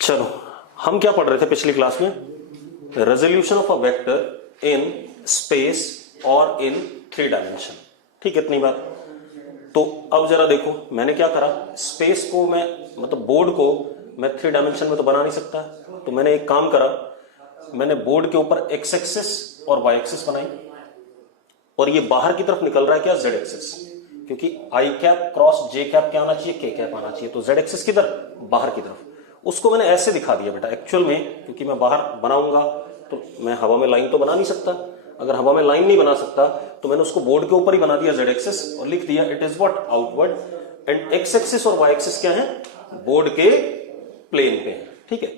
चलो, हम क्या पढ़ रहे थे पिछली क्लास में? Resolution of a vector in space और इन 3 डायमेंशन। ठीक है, इतनी बात। तो अब जरा देखो, मैंने क्या करा, स्पेस को मैं मतलब बोर्ड को मैं 3 डायमेंशन में तो बना नहीं सकता, तो मैंने एक काम करा, मैंने बोर्ड के ऊपर एक्स एक्सिस और वाई एक्सिस बनाई, और ये बाहर की तरफ निकल रहा है क्या, जेड एक्सिस, क्योंकि आई कैप क्रॉस जे कैप क्या आना चाहिए, के कैप आना चाहिए। तो जेड एक्सिस किधर, बाहर की तरफ। उसको मैंने ऐसे दिखा दिया बेटा एक्चुअल में, क्योंकि मैं बाहर बनाऊंगा तो मैं हवा में लाइन तो बना नहीं सकता। अगर हवा में लाइन नहीं बना सकता तो मैंने उसको बोर्ड के ऊपर ही बना दिया जेड एक्सिस, और लिख दिया it is what, outward, and x axis और वाई एक्सिस क्या है, बोर्ड के प्लेन पे है। ठीक है,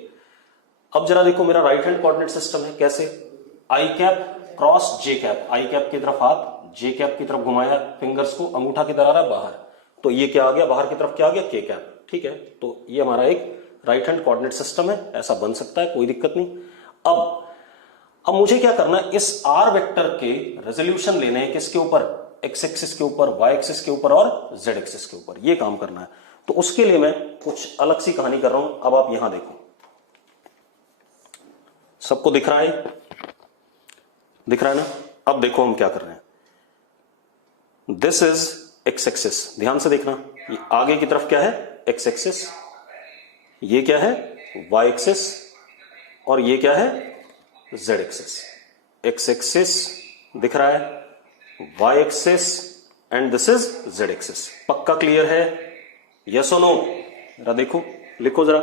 अब जरा देखो, मेरा राइट हैंड कोऑर्डिनेट सिस्टम है, कैसे, आई कैप क्रॉस जे कैप, आई कैप की तरफ हाथ, जे कैप की तरफ घुमाया फिंगर्स को, अंगूठा किधर आ रहा है, बाहर, तो ये क्या आ गया, बाहर की तरफ क्या आ गया, के कैप। ठीक है, तो ये हमारा एक राइट हैंड कोऑर्डिनेट सिस्टम है, ऐसा बन सकता है, कोई दिक्कत नहीं। अब मुझे क्या करना है, इस आर वेक्टर के रेजोल्यूशन लेने हैं, किसके ऊपर, एक्स एक्सिस के ऊपर, वाई एक्सिस के ऊपर और जेड एक्सिस के ऊपर, ये काम करना है। तो उसके लिए मैं कुछ अलग सी कहानी कर रहा हूं। अब आप यहां देखो, सबको दिख रहा है, दिख रहा है ना? अब देखो हम क्या कर रहे हैं, दिस इज एक्स एक्सिस, ध्यान से देखना, ये आगे की तरफ क्या है, एक्स एक्सिस, ये क्या है, वाई एक्सिस, और ये क्या है, जेड एक्सिस। एक्स एक्सिस दिख रहा है, Y axis, and this is Z axis. पक्का क्लियर है, यस और नो? जरा देखो, लिखो जरा।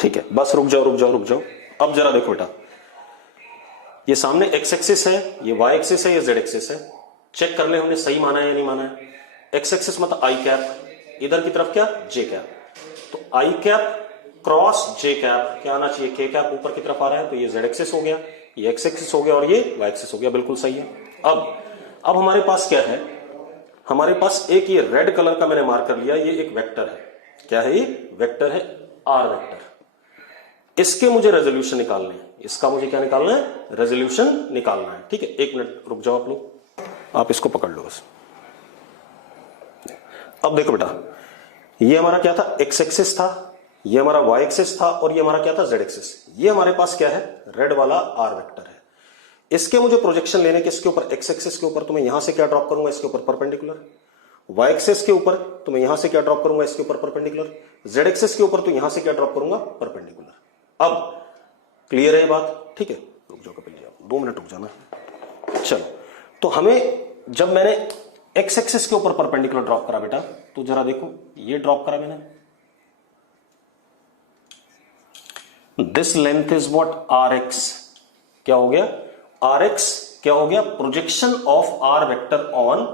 ठीक है, बस रुक जाओ रुक जाओ रुक जाओ। अब जरा देखो बेटा, ये सामने एक्स एक्सिस है, ये वाई एक्सिस है, ये जेड एक्सिस है। चेक कर ले हमने सही माना है या नहीं माना है। एक्स एक्सिस मतलब आई कैप, इधर की तरफ क्या, जे कैप, तो आई कैप क्रॉस जे कैप क्या आना चाहिए, के कैप ऊपर की तरफ आ रहा है, तो ये जेड एक्सिस हो गया, ये एक्स एक्सिस हो गया, और ये वाई एक्सिस हो गया, बिल्कुल सही है। अब हमारे पास क्या है, हमारे पास एक ये रेड कलर का मैंने मार्क कर लिया, ये एक वेक्टर है, क्या है ये, वेक्टर है, आर वेक्टर। इसके मुझे रेजोल्यूशन निकालने हैं, इसका मुझे क्या निकालना है, रेजोल्यूशन निकालना है। ठीक है, एक मिनट रुक जाओ आप लोग, आप इसको पकड़ लो बस। अब देखो बेटा, ये हमारा क्या था, एक्स एक्सिस था, ये हमारा वाई एक्सिस था, और ये हमारा क्या था, जेड एक्सिस। ये हमारे पास क्या है, रेड वाला आर वेक्टर है। इसके मुझे प्रोजेक्शन लेने के, इसके ऊपर एक्स एक्सिस के ऊपर तो मैं यहां से क्या ड्रॉप करूंगा, इसके ऊपर परपेंडिकुलर। वाई एक्सिस के ऊपर तो मैं यहां से क्या ड्रॉप करूंगा, इसके ऊपर परपेंडिकुलर। जेड एक्सिस के ऊपर तो यहां से क्या ड्रॉप करूंगा, परपेंडिकुलर। अब क्लियर है ये बात? ठीक है, रुक जाओ कपिल जी, आप 2 मिनट रुक जाना। चलो, तो हमें जब मैंने एक्स एक्सिस के ऊपर परपेंडिकुलर ड्रॉप करा बेटा, तो जरा देखो, ये ड्रॉप करा मैंने, this length is what, R X. क्या हो गया, आर एक्स क्या हो गया, projection of R vector on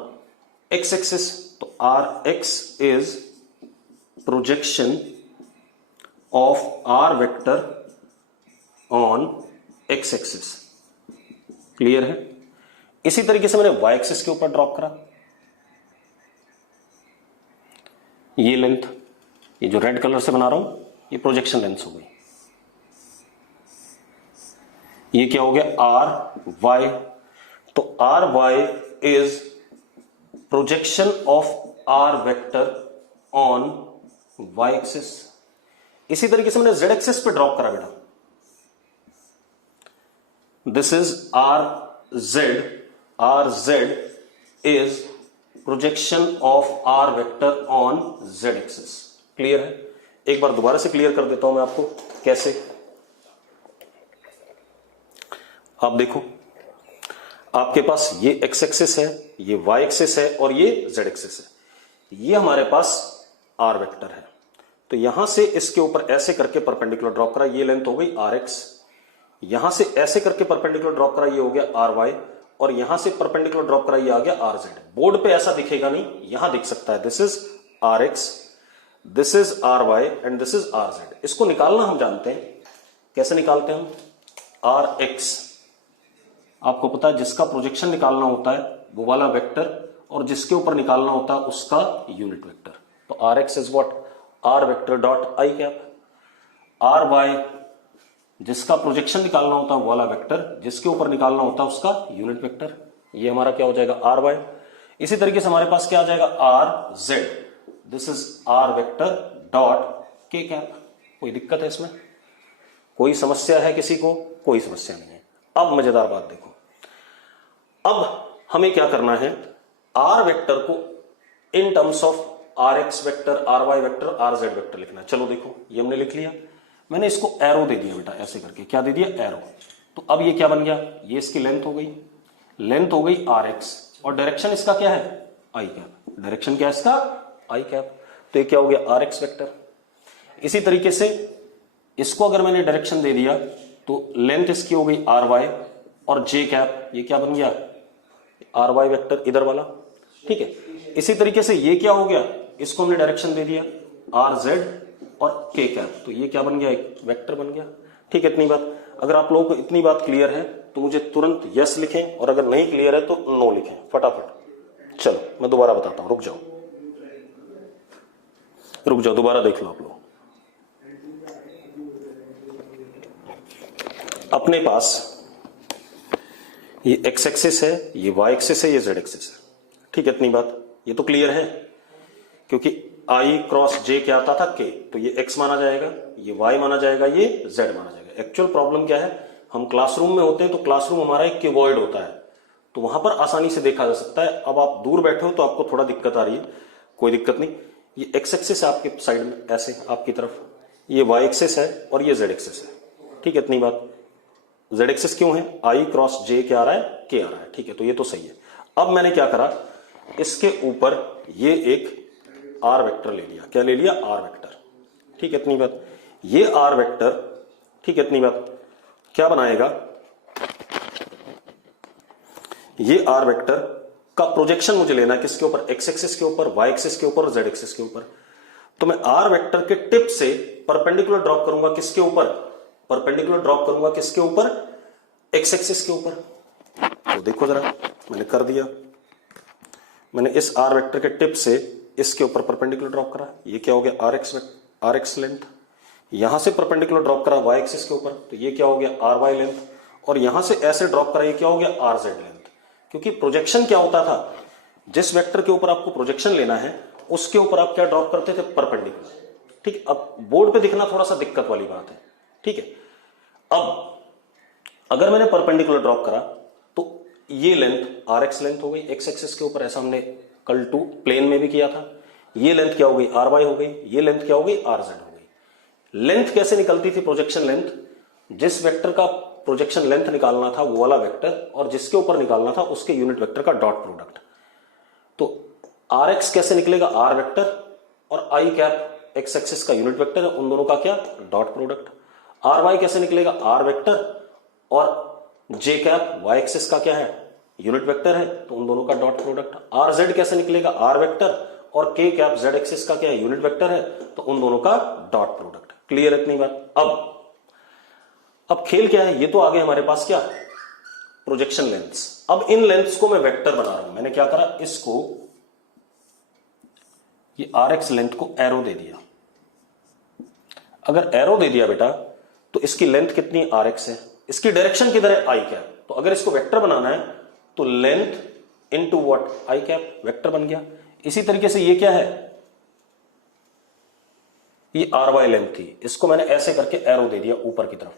X axis. तो R X is projection of R vector on X axis. Clear है? इसी तरीके से मैंने वाई एक्सिस के ऊपर ड्रॉप करा, ये लेंथ, ये जो रेड कलर से बना रहा हूं, ये प्रोजेक्शन लेंथ हो गई। ये क्या हो गया, आर वाई, तो R Y is projection of R vector on Y axis. इसी तरीके से मैंने जेड एक्सिस पे ड्रॉप करा बेटा, this is R Z is projection of R vector on Z axis. Clear है? एक बार दोबारा से क्लियर कर देता हूं मैं आपको, कैसे। आप देखो, आपके पास ये एक्स एक्सिस है, ये वाई एक्सिस है, और ये जेड एक्सिस है। ये हमारे पास आर वेक्टर है, तो यहां से इसके ऊपर ऐसे करके परपेंडिकुलर ड्रॉप करा, ये लेंथ हो गई आर एक्स। यहां से ऐसे करके परपेंडिकुलर ड्रॉप करा, ये हो गया आर वाई, और यहां से परपेंडिकुलर ड्रॉप करा, ये आ गया आर जेड। बोर्ड पे ऐसा दिखेगा नहीं, यहां दिख सकता है, this is R X, this is R Y, and this is R Z. इसको निकालना हम जानते हैं, कैसे निकालते हैं हम, आर एक्स आपको पता है, जिसका प्रोजेक्शन निकालना होता है वो वाला वेक्टर, और जिसके ऊपर निकालना होता है उसका यूनिट वेक्टर। तो R X is what, R vector dot I cap. R Y जिसका प्रोजेक्शन निकालना होता है वो वाला वेक्टर, जिसके ऊपर निकालना होता है उसका यूनिट वेक्टर, ये हमारा क्या हो जाएगा, आर वाई। इसी तरीके से हमारे पास क्या आ जाएगा, R Z, this is R vector dot K cap. कोई दिक्कत है इसमें? कोई समस्या है किसी को? कोई समस्या नहीं है। अब मजेदार बात देखो, अब हमें क्या करना है, आर वेक्टर को in terms of R X vector, R Y vector, R Z vector लिखना है। चलो देखो, ये हमने लिख लिया, मैंने इसको एरो दे दिया बेटा, ऐसे करके। क्या दे दिया? एरो। तो अब ये क्या बन गया? ये इसकी लेंथ हो गई, लेंथ हो गई आर एक्स, और डायरेक्शन इसका क्या है? आई कैप। डायरेक्शन क्या है इसका? I cap. तो ये क्या हो गया? R X vector. इसी तरीके से इसको अगर मैंने डायरेक्शन दे दिया तो लेंथ इसकी हो गई आर वाई, और जे कैप ये क्या बन गया? आर वाई वेक्टर इधर वाला, ठीक है। इसी तरीके से ये क्या हो गया? इसको हमने डायरेक्शन दे दिया आर जेड और के कैप, तो ये क्या बन गया? एक वेक्टर बन गया, ठीक है। इतनी बात, अगर आप लोगों को इतनी बात क्लियर है तो मुझे तुरंत यस लिखें, और अगर नहीं क्लियर है तो नो लिखें फटाफट। चलो मैं दोबारा बताता हूं, रुक जाओ दोबारा देख लो आप लोग। अपने पास ये एक्स एक्सिस है, ये वाई एक्सिस है, ये जेड एक्सिस है, ठीक है। इतनी बात, ये तो क्लियर है, क्योंकि आई क्रॉस जे क्या आता था? के, तो ये एक्स माना जाएगा, ये वाई माना जाएगा, ये जेड माना जाएगा। एक्चुअल प्रॉब्लम क्या है, हम क्लासरूम में होते हैं तो क्लासरूम हमारा एक क्यूबॉइड होता है, तो वहां पर आसानी से देखा जा सकता है। अब आप दूर बैठे हो तो आपको थोड़ा दिक्कत आ रही है, कोई दिक्कत नहीं। ये एक्स एक्सिस है आपके साइड में, ऐसे आपकी तरफ, ये वाई एक्सिस है और ये जेड एक्सिस है, ठीक है। इतनी बात। जेड एक्सिस क्यों है? आई क्रॉस जे क्या आ रहा है? के आ रहा है, ठीक है। तो ये तो सही है। अब मैंने क्या करा, इसके ऊपर ये एक आर वेक्टर ले लिया। क्या ले लिया? आर वेक्टर, ठीक है। इतनी बात। ये आर वेक्टर, ठीक है। इतनी बात। क्या बनाएगा? ये आर वेक्टर का प्रोजेक्शन मुझे लेना है किसके ऊपर? एक्स एक्सिस के ऊपर, वाई एक्सिस के ऊपर और जेड एक्सिस के ऊपर। तो मैं आर वेक्टर के टिप से परपेंडिकुलर ड्रॉप करूंगा किसके ऊपर? परपेंडिकुलर ड्रॉप करूंगा किसके ऊपर? एक्स एक्सिस के ऊपर। तो देखो जरा, मैंने कर दिया, मैंने इस आर वेक्टर के टिप से इसके ऊपर परपेंडिकुलर ड्रॉप करा। ये क्या हो गया? R X length. यहां से परपेंडिकुलर ड्रॉप करा वाई एक्सिस के ऊपर, तो ये क्या हो गया? R Y length. और यहां से ऐसे ड्रॉप करा, ये क्या हो गया? Are Z length. क्योंकि प्रोजेक्शन क्या होता था, जिस वेक्टर के ऊपर आपको प्रोजेक्शन लेना है उसके ऊपर आप क्या ड्रॉप करते थे? परपेंडिकुलर, ठीक। अब बोर्ड पे दिखना थोड़ा सा दिक्कत वाली बात है, ठीक है। अब अगर मैंने परपेंडिकुलर ड्रॉप करा तो ये लेंथ आर एक्स लेंथ हो गई एक्स एक्सिस के ऊपर, ऐसा हमने कल टू प्लेन में भी किया था। ये लेंथ क्या हो गई? आर वाई हो गई। ये लेंथ क्या हो गई? आर जेड हो गई। लेंथ कैसे निकलती थी? प्रोजेक्शन लेंथ, जिस वेक्टर का प्रोजेक्शन लेंथ निकालना था वो वाला वेक्टर, और जिसके ऊपर निकालना था उसके यूनिट वेक्टर का डॉट प्रोडक्ट। तो आर एक्स कैसे निकलेगा? आर वेक्टर, और आई कैप एक्स एक्सिस का यूनिट वेक्टर है, उन दोनों का क्या? Dot product. आर वाई कैसे निकलेगा? आर वेक्टर, और जे कैप वाई एक्सिस का क्या है? यूनिट वेक्टर है, तो उन दोनों का डॉट प्रोडक्ट। आर जेड कैसे निकलेगा? आर वेक्टर, और के कैप जेड एक्सिस का क्या है? यूनिट वेक्टर है, तो उन दोनों का डॉट प्रोडक्ट। क्लियर है इतनी बात? अब खेल क्या है? ये तो आ गए हमारे पास क्या? Projection lengths. अब इन लेंथ्स को मैं वेक्टर बना रहा हूं। मैंने क्या करा, इसको ये आर एक्स लेंथ को एरो दे दिया। अगर एरो दे दिया बेटा तो इसकी लेंथ कितनी? आर एक्स है। इसकी डायरेक्शन किधर है? आई कैप। तो अगर इसको वेक्टर बनाना है तो length into what? I cap, vector बन गया। इसी तरीके से ये क्या है? ये आर वाई लेंथ थी, इसको मैंने ऐसे करके एरो दे दिया ऊपर की तरफ।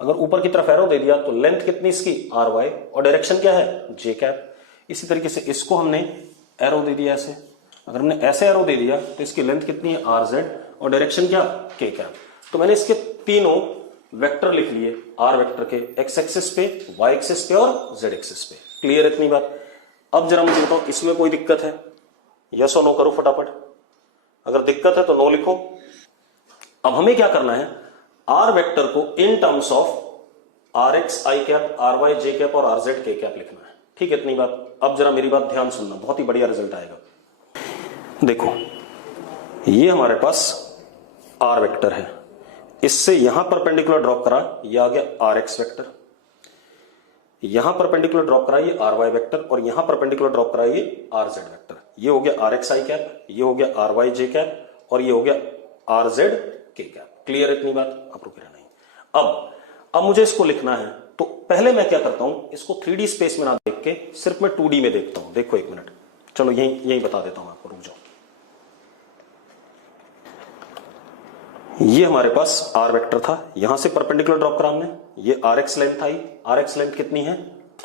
अगर ऊपर की तरफ एरो दे दिया तो लेंथ कितनी इसकी? आर वाई, और डायरेक्शन क्या है? जे कैप। इसी तरीके से इसको हमने एरो दे दिया ऐसे। अगर हमने ऐसे एरो दे दिया तो इसकी लेंथ कितनी है? आर जेड, और डायरेक्शन क्या? के कैप। तो मैंने इसके तीनों वेक्टर लिख लिए आर वेक्टर के, एक्स एक्सिस पे, वाई एक्सिस पे और जेड एक्सिस पे। क्लियर इतनी बात? अब जरा मुझे बताओ, इसमें कोई दिक्कत है? यस और नो करो फटाफट। अगर दिक्कत है तो नो लिखो। अब हमें क्या करना है, आर वेक्टर को in terms of R X I cap, R Y J cap और आर जेड के कैप लिखना है, ठीक है इतनी बात। अब जरा मेरी बात ध्यान सुनना, बहुत ही बढ़िया रिजल्ट आएगा। देखो ये हमारे पास आर वेक्टर है, इससे यहां परपेंडिकुलर ड्रॉप करा, ये आ गया आर एक्स वेक्टर। यहां परपेंडिकुलर ड्रॉप करा ये आर वाई वेक्टर, और यहां परपेंडिकुलर ड्रॉप करा ये आर जेड वेक्टर। ये हो गया आर एक्स आई कैप, ये हो गया आर वाई जे कैप, और ये हो गया are Z K cap. Clear इतनी बात? अब रुक रहा नहीं। अब मुझे इसको लिखना है, तो पहले मैं क्या करता हूं, इसको 3D स्पेस में ना देख के सिर्फ मैं 2D में देखता हूं। देखो एक मिनट, चलो यही बता देता हूं आपको, रुक जाओ। ये हमारे पास आर वेक्टर था, यहां से परपेंडिकुलर ड्रॉप करा हमने, ये R X length I, R X length कितनी है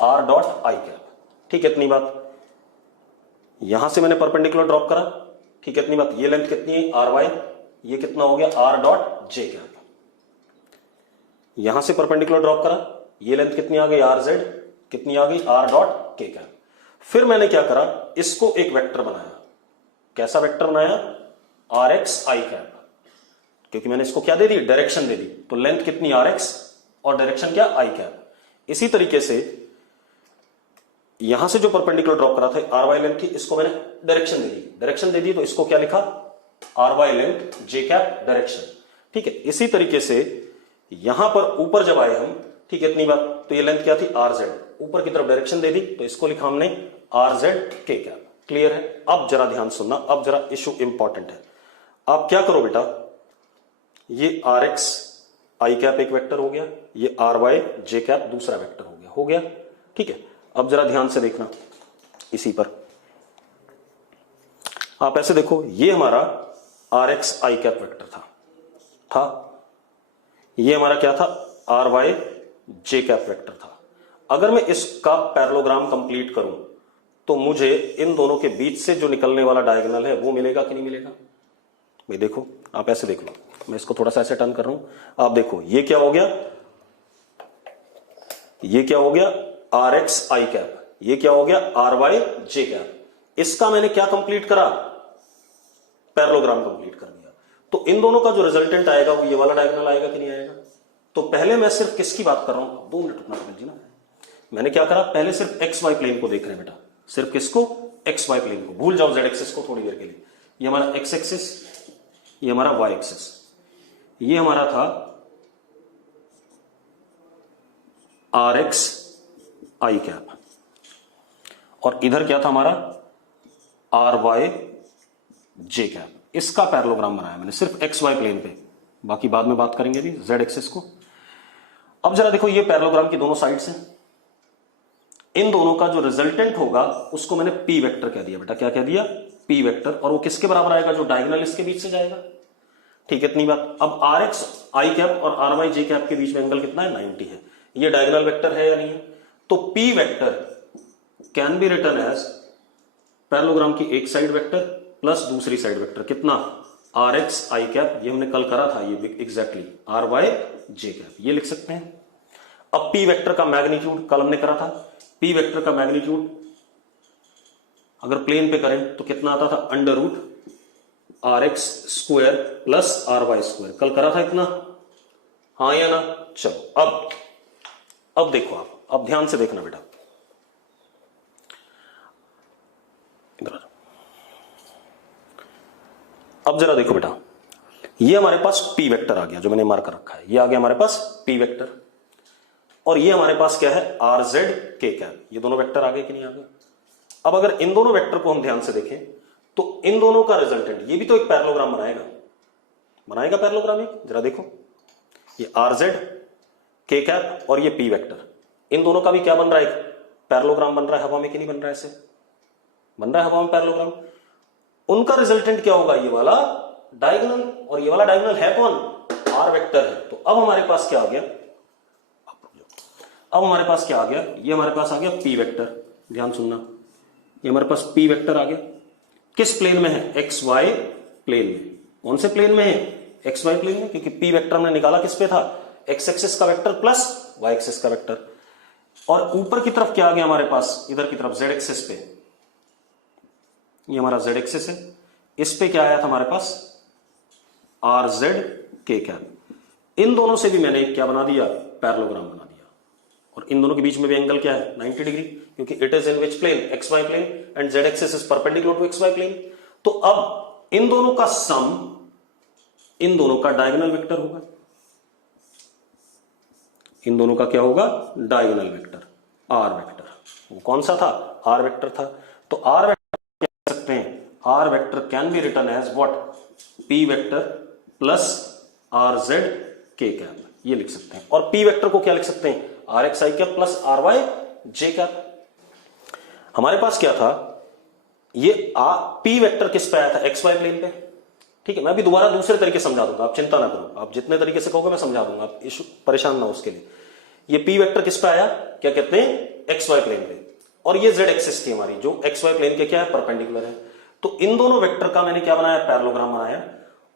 आर डॉट आई कैप, ठीक है इतनी बात। यहां से मैंने परपेंडिकुलर ड्रॉप करा, ठीक है इतनी बात। ये लेंथ कितनी है आर वाई, ये कितना हो गया आर डॉट जे कैप। यहां से परपेंडिकुलर ड्रॉप करा, ये लेंथ कितनी आ गई आर जेड, कितनी आ गई आर डॉट के कैप। फिर मैंने क्या करा, इसको एक वेक्टर बनाया। कैसा वेक्टर बनाया, आर एक्स आई कैप, क्योंकि मैंने इसको क्या दे दी डायरेक्शन दे दी, तो लेंथ कितनी आर एक्स और डायरेक्शन क्या आई कैप। इसी तरीके से यहां से जो परपेंडिकुलर ड्रॉप करा था आर वाई लेंथ की, इसको मैंने डायरेक्शन दे दी, डायरेक्शन दे दी तो इसको क्या लिखा are Y length J cap direction, ठीक है। इसी तरीके से यहां पर ऊपर जब आए हम, ठीक है इतनी बात, तो ये लेंथ क्या थी आर जेड, ऊपर की तरफ डायरेक्शन दे दी तो इसको लिखा हमने are Z K cap. Clear है। अब जरा ध्यान सुनना, अब जरा इशू इंपॉर्टेंट है। आप क्या करो बेटा, ये आर एक्स आई कैप एक वेक्टर हो गया, ये आर वाई जे कैप दूसरा वेक्टर हो गया, ठीक है। अब जरा ध्यान से देखना इसी पर, आप ऐसे देखो, ये हमारा R X I cap vector था, ये हमारा क्या था R Y J cap vector था। अगर मैं इसका पैरेललोग्राम कंप्लीट करूं तो मुझे इन दोनों के बीच से जो निकलने वाला डायगोनल है वो मिलेगा कि नहीं मिलेगा। भाई देखो, आप ऐसे देख लो, मैं इसको थोड़ा सा ऐसे टर्न कर रहा हूं, आप देखो ये क्या हो गया, ये क्या हो गया आर एक्स आई कैप, ये क्या हो गया आर वाई जे कैप। इसका मैंने क्या कंप्लीट करा, पैरेललोग्राम कंप्लीट कर दिया। तो इन दोनों का जो रिजल्टेंट आएगा वो ये वाला डायगोनल आएगा कि नहीं आएगा। तो पहले मैं सिर्फ किसकी बात कर रहा हूं, 2 मिनट रुकना समझिए ना। मैंने क्या करा, पहले सिर्फ एक्स वाई प्लेन को देख रहे हैं बेटा, सिर्फ किसको एक्स वाई प्लेन को, भूल जाओ जेड एक्सिस को थोड़ी देर के लिए। ये हमारा एक्स एक्सिस, ये हमारा वाई एक्सिस, ये हमारा था आर एक्स आई कैप, और इधर क्या था हमारा आर वाई जे कैप। इसका पैरेललोग्राम बनाया मैंने सिर्फ एक्स वाई प्लेन पे, बाकी बाद में बात करेंगे भी जेड एक्सिस को। अब जरा देखो, ये पैरेललोग्राम की दोनों साइड्स हैं, इन दोनों का जो रिजल्टेंट होगा उसको मैंने पी वेक्टर कह दिया बेटा, क्या कह दिया पी वेक्टर, और वो किसके बराबर आएगा, जो डायगोनल इसके बीच से जाएगा, ठीक है इतनी बात। अब आर एक्स आई कैप और आर वाई जे कैप के बीच में एंगल कितना है 90 है, ये डायगोनल वेक्टर है या नहीं है। तो P vector can be written as parallelogram की एक साइड वेक्टर प्लस दूसरी साइड वेक्टर, कितना आर एक्स आई कैप, ये हमने कल करा था, ये exactly R Y J cap, ये लिख सकते हैं। अब पी वेक्टर का मैग्नीट्यूड कल हमने करा था, पी वेक्टर का मैग्नीट्यूड अगर प्लेन पे करें तो कितना आता था under root R X square plus R Y square, कल करा था इतना, हाँ या ना। चलो अब देखो, आप अब ध्यान से देखना बेटा, इधर अब जरा देखो बेटा, ये हमारे पास पी वेक्टर आ गया जो मैंने मार्क कर रखा है, ये आ गया हमारे पास पी वेक्टर, और ये हमारे पास क्या है आर जेड के कैप, ये दोनों वेक्टर आ गए कि नहीं आ गए। अब अगर इन दोनों वेक्टर को हम ध्यान से देखें तो इन दोनों का रिजल्टेंट, ये भी तो एक पैरेललोग्राम बनाएगा पैरेललोग्राम एक, जरा देखो, ये आर जेड के कैप और ये पी वेक्टर, इन दोनों का भी क्या बन रहा है, एक पैरेललोग्राम बन रहा है हवा में कि नहीं बन रहा है, ऐसे बन रहा है हवा में पैरेललोग्राम। उनका रिजल्टेंट क्या होगा, ये वाला डायगोनल, और ये वाला डायगोनल है कौन, आर वेक्टर है। तो अब हमारे पास क्या आ गया, अब हमारे पास क्या आ गया, ये हमारे पास आ गया पी वेक्टर, ध्यान सुनना, ये हमारे पास पी वेक्टर आ गया, किस प्लेन में है, एक्स वाई प्लेन में। कौन से प्लेन में है, एक्स वाई प्लेन में, क्योंकि पी वेक्टर हमने निकाला किस पे था, एक्स एक्सिस का वेक्टर प्लस वाई एक्सिस का वेक्टर। और ऊपर की तरफ क्या आ गया हमारे पास, इधर की तरफ जेड एक्सिस पे, ये हमारा जेड एक्सिस है, इस पे क्या आया था हमारे पास आर जेड के कैप। इन दोनों से भी मैंने क्या बना दिया, पैरेललोग्राम बना दिया, और इन दोनों के बीच में भी एंगल क्या है 90 डिग्री, क्योंकि it is in which plane, X Y plane, and Z axis is perpendicular to X Y plane. तो अब इन दोनों का सम, इन दोनों का डायगोनल वेक्टर होगा, इन दोनों का क्या होगा डायगोनल वेक्टर, आर वेक्टर। वो कौन सा था, आर वेक्टर था। तो आर वेक्टर क्या कह सकते हैं, R vector can be written as what, P vector plus R Z K cap, ये लिख सकते हैं। और पी वेक्टर को क्या लिख सकते हैं, R X I cap plus R Y J cap. हमारे पास क्या था, ये पी वेक्टर किस पे आया था, एक्स वाई प्लेन पे, ठीक है, मैं अभी दोबारा दूसरे तरीके समझा दूंगा, आप चिंता ना करो, आप जितने तरीके से कहोगे मैं समझा दूंगा, आप इशू परेशान ना हो उसके लिए। ये पी वेक्टर किस पे आया, क्या कहते हैं, एक्स वाई प्लेन पे, और ये जेड एक्सिस थी हमारी जो एक्स वाई प्लेन के क्या है, परपेंडिकुलर है। तो इन दोनों वेक्टर का मैंने क्या बनाया, पैरेललोग्राम बनाया।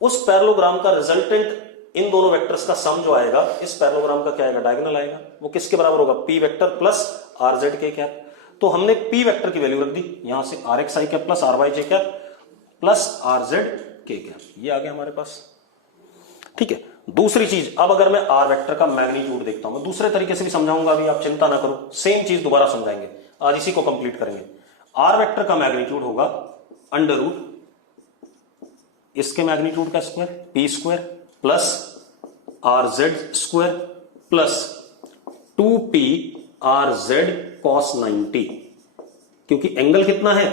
उस पैरेललोग्राम का रिजल्टेंट इन दोनों वेक्टर्स का सम जो आएगा, इस पैरेललोग्राम का क्या आएगा, डायगोनल आएगा, वो किसके बराबर होगा, P vector plus R Z K cap. तो हमने पी वेक्टर की वैल्यू रख दी यहां से, R X I cap plus R Y J cap plus R Z K cap, ये आ गया हमारे पास। ठीक है, दूसरी चीज, अब अगर मैं आर वेक्टर का मैग्नीट्यूड देखता हूं, मैं दूसरे तरीके से भी समझाऊंगा, अभी आप चिंता ना करो, सेम चीज दोबारा समझाएंगे, आज इसी को कंप्लीट करेंगे। आर वेक्टर का मैग्नीट्यूड होगा अंडर रूट इसके मैग्नीट्यूड का square P square plus R Z square plus 2p are Z cos 90, क्योंकि एंगल कितना है,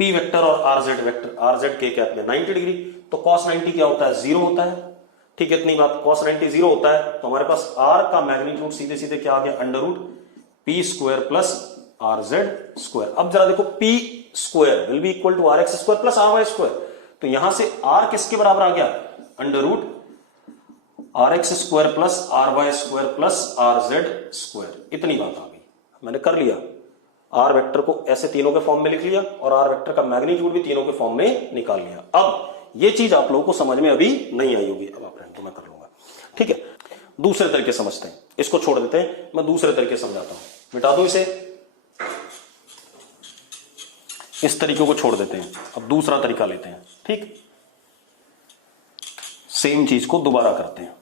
p वेक्टर और R Z vector, R Z K cap में 90 डिग्री, तो कॉस 90 क्या होता है, 0 होता है। ठीक है, इतनी बात, कॉस 90 0 होता है, तो हमारे पास r का मैग्नीट्यूड सीधे सीधे क्या आ गया, under root p square plus R Z square. अब जरा देखो, p square will be equal to R X square plus R Y square, तो यहां से r किसके बराबर आ गया, under root R X square plus R Y square plus R Z square. इतनी बात आ गई, मैंने कर लिया, आर वेक्टर को ऐसे तीनों के फॉर्म में लिख लिया और आर वेक्टर का मैग्नीट्यूड भी तीनों के फॉर्म में निकाल लिया। अब ये चीज आप लोगों को समझ में अभी नहीं आई होगी, अब आप तो मैं कर लूंगा। ठीक है, दूसरे तरीके समझते हैं, इसको छोड़ देते हैं, मैं दूसरे तरीके समझाता हूं, मिटा दो इसे, इस तरीके को छोड़ देते हैं, अब दूसरा तरीका लेते हैं। ठीक, सेम चीज को दोबारा करते हैं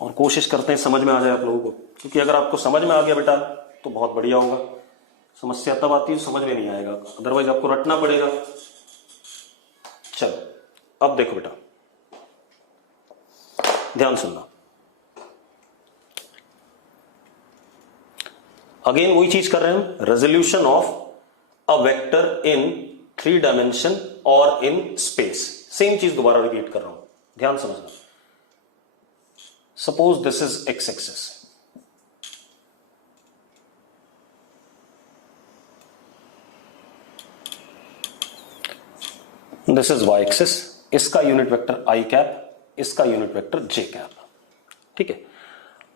और कोशिश करते हैं समझ में आ जाए आप लोगों को, क्योंकि अगर आपको समझ में आ गया बेटा तो बहुत बढ़िया होगा, समस्या तब आती है समझ में नहीं आएगा, अदरवाइज आपको रटना पड़ेगा। चलो अब देखो बेटा, ध्यान सुनना, अगेन वही चीज कर रहे हैं हम, resolution of a vector in 3 dimension और इन स्पेस, सेम चीज दोबारा रिपीट कर रहा हूं, ध्यान समझना। Suppose this is X axis, this is Y axis, इसका यूनिट वेक्टर आई कैप, इसका यूनिट वेक्टर जे कैप। ठीक है,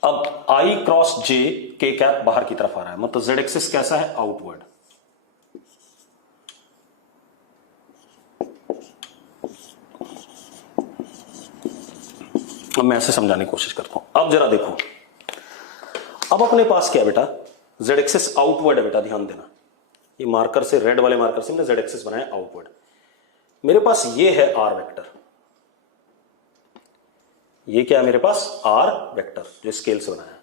अब आई क्रॉस जे के कैप बाहर की तरफ आ रहा है, मतलब जेड एक्सिस कैसा है, आउटवर्ड। अब मैं ऐसे समझाने की कोशिश करता हूं, अब जरा देखो, अब अपने पास क्या है बेटा, जेड एक्सिस आउटवर्ड है बेटा, ध्यान देना, ये मार्कर से, रेड वाले मार्कर से हमने जेड एक्सिस बनाया आउटवर्ड। मेरे पास ये है आर वेक्टर, ये क्या है मेरे पास, आर वेक्टर जो स्केल से बनाया है,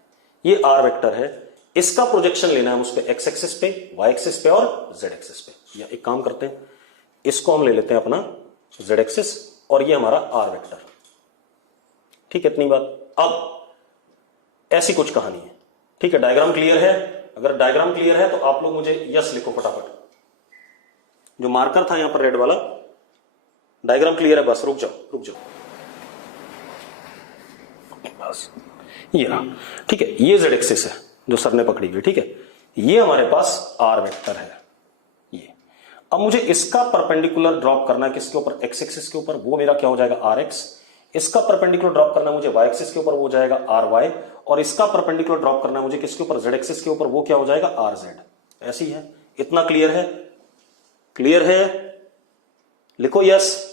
ये आर वेक्टर है, इसका प्रोजेक्शन लेना है उस पे, एक्स एक्सिस पे, वाई एक्सिस पे और जेड एक्सिस पे। या एक काम करते हैं, इसको हम ले लेते हैं अपना जेड एक्सिस और ये हमारा आर वेक्टर। ठीक है, इतनी बात। अब ऐसी कुछ कहानी है, ठीक है, डायग्राम क्लियर है, अगर डायग्राम क्लियर है तो आप लोग मुझे यस लिखो फटाफट, जो मार्कर था यहां पर रेड वाला, डायग्राम क्लियर है, बस रुक जाओ रुक जाओ, बस ये रहा। ठीक है, ये जेड एक्सिस है जो सर ने पकड़ी हुई, ठीक है, ये हमारे पास आर वेक्टर है ये। अब मुझे इसका परपेंडिकुलर ड्रॉप करना है किसके ऊपर, एक्स एक्सिस के ऊपर, वो मेरा क्या हो जाएगा, आर एक्स। इसका परपेंडिकुलर ड्रॉप करना है मुझे वाई एक्सिस के ऊपर, वो हो जाएगा आर वाई, और इसका परपेंडिकुलर ड्रॉप करना है मुझे किसके ऊपर, जेड एक्सिस के ऊपर, वो क्या हो जाएगा, आर जेड। ऐसी है, इतना क्लियर है, क्लियर है, लिखो यस।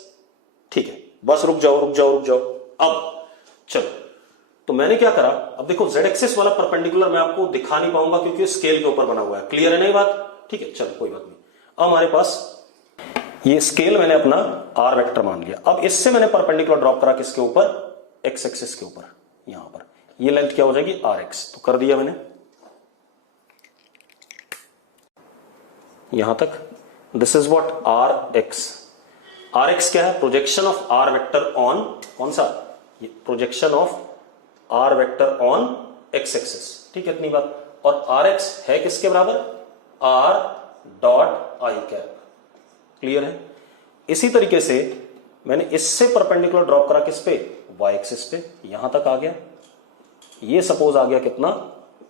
ठीक है, बस रुक जाओ रुक जाओ रुक जाओ। अब चलो, तो मैंने क्या करा, अब देखो जेड एक्सिस वाला परपेंडिकुलर मैं आपको दिखा नहीं पाऊंगा क्योंकि स्केल के ऊपर बना हुआ है, क्लियर है नहीं बात, ठीक है, चलो कोई बात नहीं। अब हमारे पास ये स्केल मैंने अपना आर वेक्टर मान लिया, अब इससे मैंने परपेंडिकुलर ड्रॉप करा किसके ऊपर, एक्स एक्सिस के ऊपर, यहां पर ये लेंथ क्या हो जाएगी, आर एक्स, तो कर दिया मैंने यहां तक। This is what, R X. R X क्या है, projection of R vector on, कौन सा, ये projection of R vector on X axis. ठीक है, इतनी बात। और आर एक्स है किसके बराबर, R dot I cap, clear है। इसी तरीके से मैंने इससे परपेंडिकुलर ड्रॉप करा किस पे, वाई एक्सिस पे, यहां तक आ गया। ये सपोज आ गया कितना,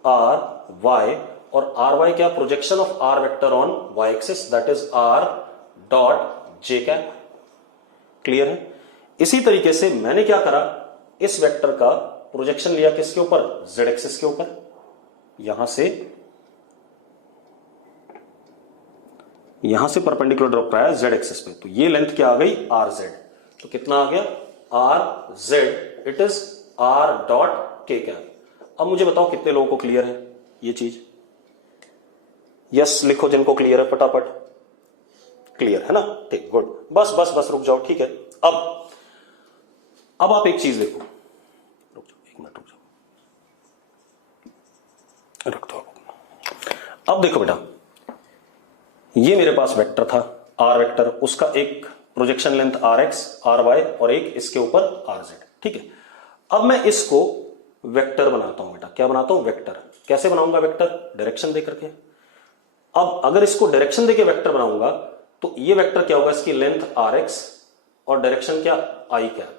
आर वाई, और आर वाई क्या, projection of R vector on Y axis, that is R dot J cap, clear है। इसी तरीके से मैंने क्या करा, इस वेक्टर का प्रोजेक्शन लिया किसके ऊपर, z एक्सिस के ऊपर, यहां से परपेंडिकुलर ड्रॉप कराया z एक्सिस पे, तो ये लेंथ क्या आ गई, rz। तो कितना आ गया, rz, it is r dot k cap. अब मुझे बताओ कितने लोगों को क्लियर है ये चीज, यस लिखो जिनको क्लियर है फटाफट, क्लियर है ना, ठीक, गुड, बस रुक जाओ, ठीक है। अब आप एक चीज देखो, रुक जाओ, एक मिनट रुक जाओ, रख दो। अब देखो बेटा, ये मेरे पास वेक्टर था r वेक्टर, उसका एक प्रोजेक्शन लेंथ rx, ry और एक इसके ऊपर rz, ठीक है। अब मैं इसको वेक्टर बनाता हूं बेटा, क्या बनाता हूं, वेक्टर। कैसे बनाऊंगा वेक्टर, डायरेक्शन दे करके। अब अगर इसको डायरेक्शन देके वेक्टर बनाऊंगा तो ये वेक्टर क्या होगा, इसकी लेंथ rx और डायरेक्शन क्या, i कैप।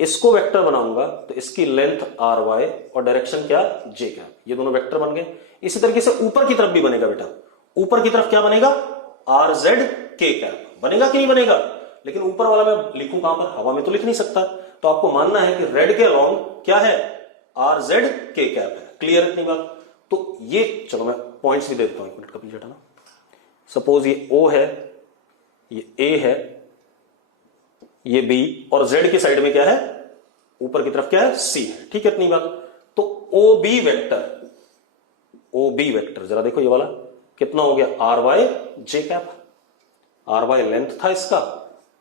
इसको वेक्टर बनाऊंगा तो इसकी लेंथ ry और डायरेक्शन क्या, j कैप। ये दोनों वेक्टर बन गए। इसी तरीके से ऊपर की तरफ भी बनेगा बेटा, ऊपर की तरफ क्या बनेगा, rz k कैप बनेगा कि नहीं बनेगा। लेकिन ऊपर वाला मैं लिखूं कहां पर, हवा में तो लिख नहीं सकता, तो आपको मानना है कि रेड के अलोंग क्या है, rz k कैप है। क्लियर है इतनी बात। तो ये चलो मैं पॉइंट्स भी दे देता हूं, एक मिनट का पीछे हटाना। सपोज ये O है, ये A है, ये B, और Z की साइड में क्या है, ऊपर की तरफ क्या है, C है, ठीक है इतनी बात। तो OB वेक्टर जरा देखो, ये वाला कितना हो गया, ry j cap, ry length था इसका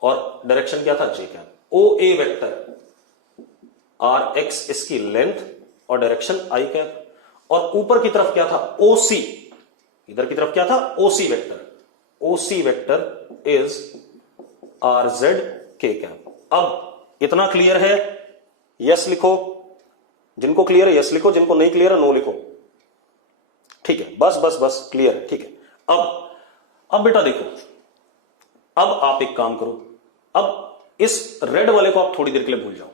और डायरेक्शन क्या था, j cap. OA vector rx इसकी लेंथ और डायरेक्शन i कैप, और ऊपर की तरफ क्या था, OC, इधर की तरफ क्या था, OC vector is rz k cap. अब इतना क्लियर है, यस लिखो, जिनको क्लियर है यस लिखो, जिनको नहीं क्लियर है नो लिखो, ठीक है। बस क्लियर है, ठीक है। अब बेटा देखो, अब आप एक काम करो, अब इस रेड वाले को आप थोड़ी देर के लिए भूल जाओ,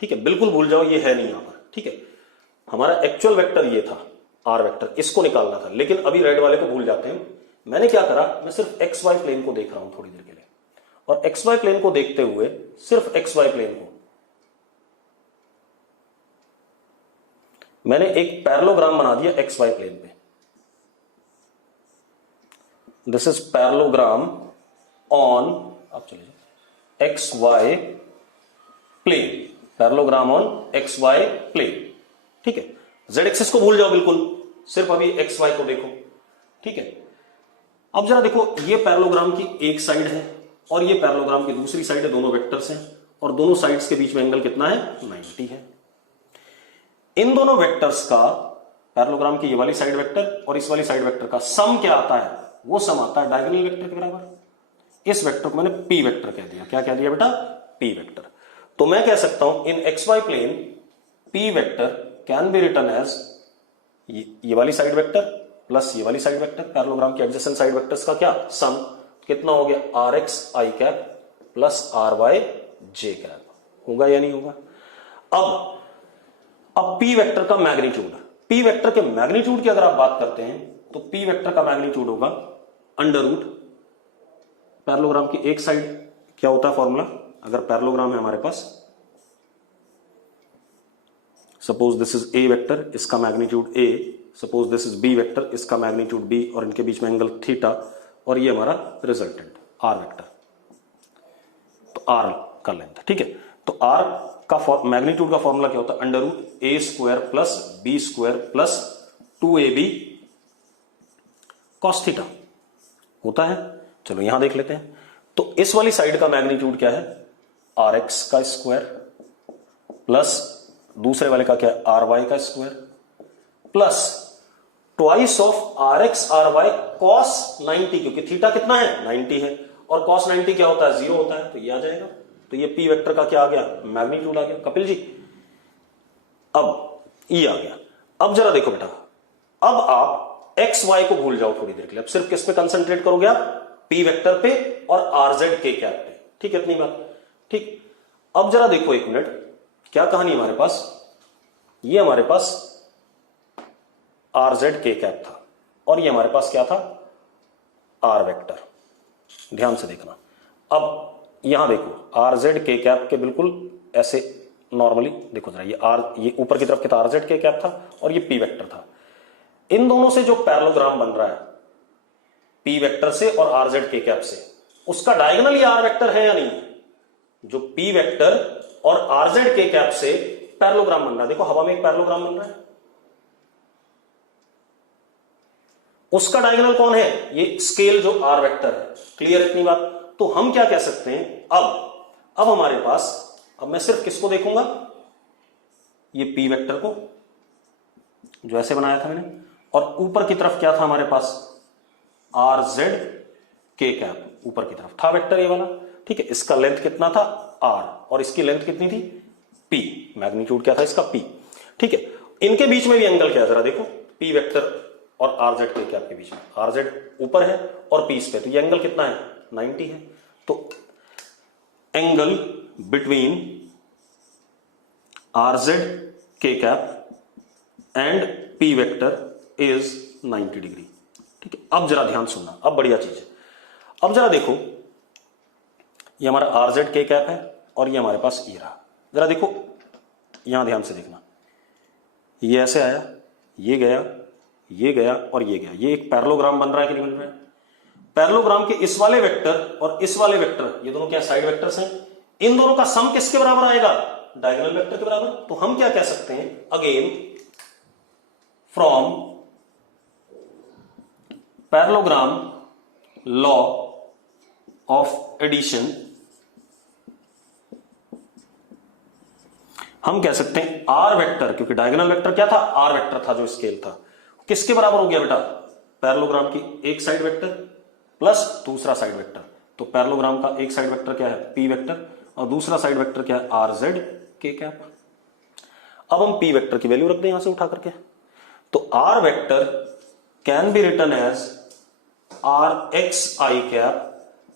ठीक है, बिल्कुल भूल जाओ, ये है नहीं यहां पर, ठीक है। हमारा एक्चुअल वेक्टर ये था r वेक्टर, इसको निकालना था, लेकिन अभी रेड वाले को भूल जाते हैं। मैंने क्या करा, मैं सिर्फ xy प्लेन को देख रहा हूं थोड़ी देर के लिए, और xy प्लेन को देखते हुए सिर्फ xy प्लेन को मैंने एक पैरेललोग्राम बना दिया xy प्लेन पे। दिस इज पैरेललोग्राम ऑन, आप चले जाओ, xy plane, parallelogram on xy plane, ठीक है। z एक्सिस को भूल जाओ बिल्कुल, सिर्फ अभी xy को देखो, ठीक है। अब जरा देखो, ये पैरेललोग्राम की एक साइड है और ये पैरेललोग्राम की दूसरी साइड है, दोनों वेक्टर्स हैं, और दोनों साइड्स के बीच में एंगल कितना है, 90 है। इन दोनों वेक्टर्स का, पैरेललोग्राम की ये वाली साइड वेक्टर और इस वाली साइड वेक्टर का सम क्या आता है, वो सम आता है डायगोनल वेक्टर के बराबर। इस वेक्टर को मैंने p वेक्टर कह दिया, क्या कह दिया बेटा, p वेक्टर। तो मैं कह सकता हूं in xy plane p vector can be written as ये वाली साइड वेक्टर प्लस ये वाली साइड वेक्टर, पैरेललोग्राम के एडजेसेंट साइड वेक्टर्स का क्या सम, कितना हो गया, rx i cap plus ry j cap, होगा या नहीं होगा। अब p वेक्टर का मैग्नीट्यूड, p वेक्टर के मैग्नीट्यूड की अगर आप बात करते हैं तो p वेक्टर का मैग्नीट्यूड होगा अंडर रूट, पैरेललोग्राम की एक साइड क्या होता है फॉर्मूला, अगर पैरेललोग्राम है हमारे पास, suppose this is a vector, इसका magnitude a, suppose this is b vector, इसका मैग्नीट्यूड b, और इनके बीच में एंगल थीटा, और ये हमारा रिजल्टेंट r वेक्टर, तो r का लेंथ, ठीक है। तो r का मैग्नीट्यूड का फॉर्मूला क्या होता है, under root a square plus b square plus 2ab cos theta होता है। चलो यहां देख लेते हैं, तो इस वाली साइड का मैग्नीट्यूड क्या है, rx का स्क्वायर प्लस दूसरे वाले का क्या है, ry का square plus twice of rx ry cos 90, क्योंकि थीटा कितना है, 90 है, और cos 90 क्या होता है, 0 होता है, तो ये आ जाएगा। तो ये p वेक्टर का क्या आ गया, मैग्नीट्यूड आ गया कपिल जी। अब ये आ गया। अब जरा देखो बेटा, अब आप एक्स वाई को भूल जाओ थोड़ी देर के लिए, अब सिर्फ किस पे कंसंट्रेट करोगे आप, p वेक्टर पे और rz k कैप पे, ठीक है इतनी बात, ठीक। अब जरा देखो एक मिनट, क्या कहानी हमारे पास, ये हमारे पास rz k कैप था और ये हमारे पास क्या था, r वेक्टर, ध्यान से देखना। अब यहां देखो आर जेड के कैप के बिल्कुल ऐसे नॉर्मली देखो जरा, ये ऊपर की तरफ कितना आर जेड के कैप था और ये पी वेक्टर था। इन दोनों से जो पैरेललोग्राम बन रहा है पी वेक्टर से और आर जेड के कैप से, उसका डायगोनल ये आर वेक्टर है या नहीं? जो पी वेक्टर और आर जेड के कैप से पैरेललोग्राम बन रहा है, देखो हवा में एक पैरेललोग्राम बन रहा है, उसका डायगोनल कौन है? ये स्केल जो आर वेक्टर है। क्लियर इतनी बात? तो हम क्या कह सकते हैं, अब हमारे पास, अब मैं सिर्फ किसको देखूंगा, ये पी वेक्टर को जो ऐसे बनाया था मैंने, और ऊपर की तरफ क्या था हमारे पास, आर जेड के कैप ऊपर की तरफ था वेक्टर ये वाला। ठीक है, इसका लेंथ कितना था आर और इसकी लेंथ कितनी थी पी, मैग्नीट्यूड क्या था इसका पी। ठीक है, इनके बीच में भी एंगल क्या है जरा देखो, पी वेक्टर और आर जेड के कैप के बीच में, आर जेड ऊपर है और पी इस पे, तो ये एंगल कितना है 90 है। तो angle between are Z K cap and P vector is 90 degree. ठीक है, अब जरा ध्यान सुनना, अब बढ़िया चीज है। अब जरा देखो, ये हमारा आर जेड के कैप है और ये हमारे पास ये रहा। जरा देखो यहां ध्यान से देखना, ये ऐसे आया, ये गया, ये गया और ये गया, ये एक पैरेललोग्राम बन रहा है कि नहीं बन रहा है? पैरेललोग्राम के इस वाले वेक्टर और इस वाले वेक्टर, ये दोनों क्या साइड वेक्टर्स हैं, इन दोनों का सम किसके बराबर आएगा? डायगोनल वेक्टर के बराबर। तो हम क्या कह सकते हैं, again from parallelogram law of addition, हम कह सकते हैं आर वेक्टर, क्योंकि डायगोनल वेक्टर क्या था, आर वेक्टर था जो स्केल था, किसके बराबर हो गया बेटा? पैरेललोग्राम की एक साइड वेक्टर प्लस दूसरा साइड वेक्टर। तो पैरेललोग्राम का एक साइड वेक्टर क्या है पी वेक्टर और दूसरा साइड वेक्टर क्या है आर जेड के कैप। अब हम पी वेक्टर की वैल्यू रख दें यहां से उठा करके, तो R vector can be written as R X I cap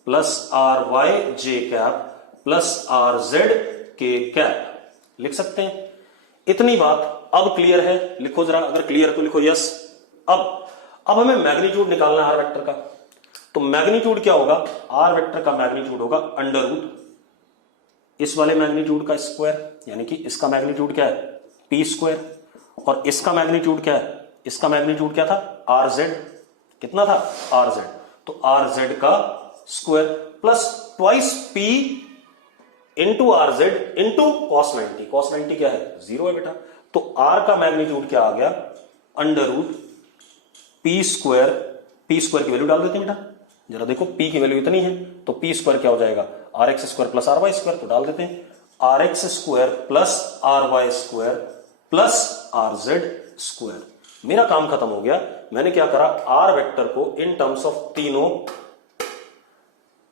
plus R Y J cap plus R Z K cap लिख सकते हैं। इतनी बात अब क्लियर है? लिखो जरा, अगर क्लियर तो लिखो यस। अब हमें मैग्नीट्यूड निकालना है आर वेक्टर का, तो मैग्नीट्यूड क्या होगा, आर वेक्टर का मैग्नीट्यूड होगा अंडर रूट इस वाले मैग्नीट्यूड का स्क्वायर, यानी कि इसका मैग्नीट्यूड क्या है पी स्क्वायर, और इसका मैग्नीट्यूड क्या है, इसका मैग्नीट्यूड क्या था आर जेड, कितना था आर जेड, तो आर जेड का square plus twice P into are Z into cos 90। Cos 90 क्या है 0 है बेटा, तो आर का मैग्नीट्यूड क्या आ गया under root P square. P square की वैल्यू डाल देते हैं बेटा, जरा देखो पी की वैल्यू इतनी है तो पी स्क्वायर क्या हो जाएगा R X square plus R Y square, तो डाल देते हैं R X square plus R Y square plus R Z square. मेरा काम खत्म हो गया। मैंने क्या करा, आर वेक्टर को इन टर्म्स ऑफ तीनों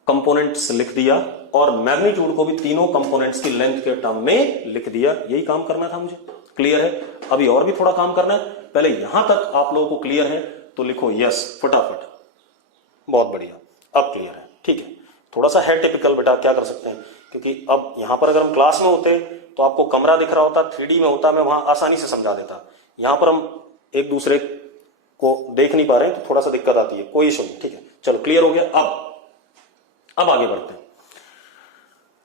कंपोनेंट्स लिख दिया और मैग्नीट्यूड को भी तीनों कंपोनेंट्स की लेंथ के टर्म में लिख दिया। यही काम करना था मुझे। क्लियर है? अभी और भी थोड़ा काम करना है। पहले यहां तक आप लोगों को क्लियर है तो लिखो यस फटाफट। बहुत बढ़िया, अब क्लियर है। ठीक है, थोड़ा सा है टिपिकल बेटा, क्या कर सकते हैं, क्योंकि अब यहां पर अगर हम क्लास में होते तो आपको कमरा दिख रहा होता, 3D में होता, मैं वहां आसानी से समझा देता। यहां पर हम एक दूसरे को देख नहीं पा रहे हैं तो थोड़ा सा दिक्कत आती है। कोई इशू नहीं, ठीक है, चलो क्लियर हो गया। अब आगे बढ़ते हैं।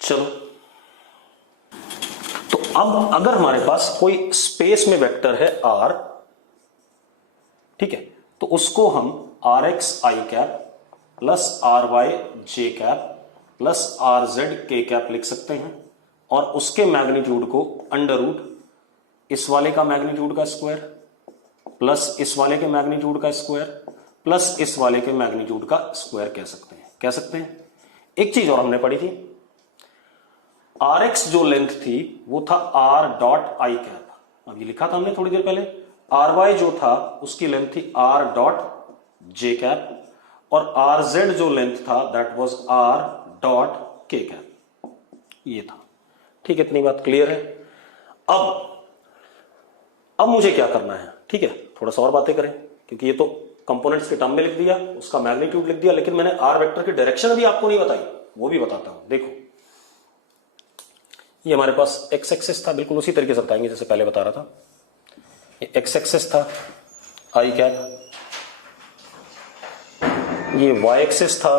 चलो, तो अब अगर हमारे पास कोई स्पेस में वेक्टर है आर, ठीक है, तो उसको हम R X I cap plus R Y J cap plus R Z K cap लिख सकते हैं, और उसके मैग्नीट्यूड को अंडर रूट इस वाले का मैग्नीट्यूड का स्क्वायर प्लस इस वाले के मैग्नीट्यूड का स्क्वायर प्लस इस वाले के मैग्नीट्यूड का स्क्वायर कह सकते हैं। कह सकते हैं। एक चीज और हमने पढ़ी थी, आर एक्स जो लेंथ थी वो था आर डॉट आई कैप, अभी लिखा था हमने थोड़ी देर पहले। आर वाई जो था उसकी लेंथ थी आर डॉट जे कैप, और आर जेड जो लेंथ था that was R dot K cap, ये था। ठीक है, इतनी बात क्लियर है। अब मुझे क्या करना है, ठीक है, थोड़ा सा और बातें करें, क्योंकि ये तो कंपोनेंट्स के टर्म में लिख दिया, उसका मैग्नीट्यूड लिख दिया, लेकिन मैंने आर वेक्टर की डायरेक्शन भी आपको नहीं बताई, वो भी बताता हूं। देखो, ये हमारे पास एक्स एक्सिस था, बिल्कुल उसी तरीके से बताएंगे जैसे पहले बता रहा था। ये एक्स एक्सिस था आई कैप, ये वाई एक्सिस था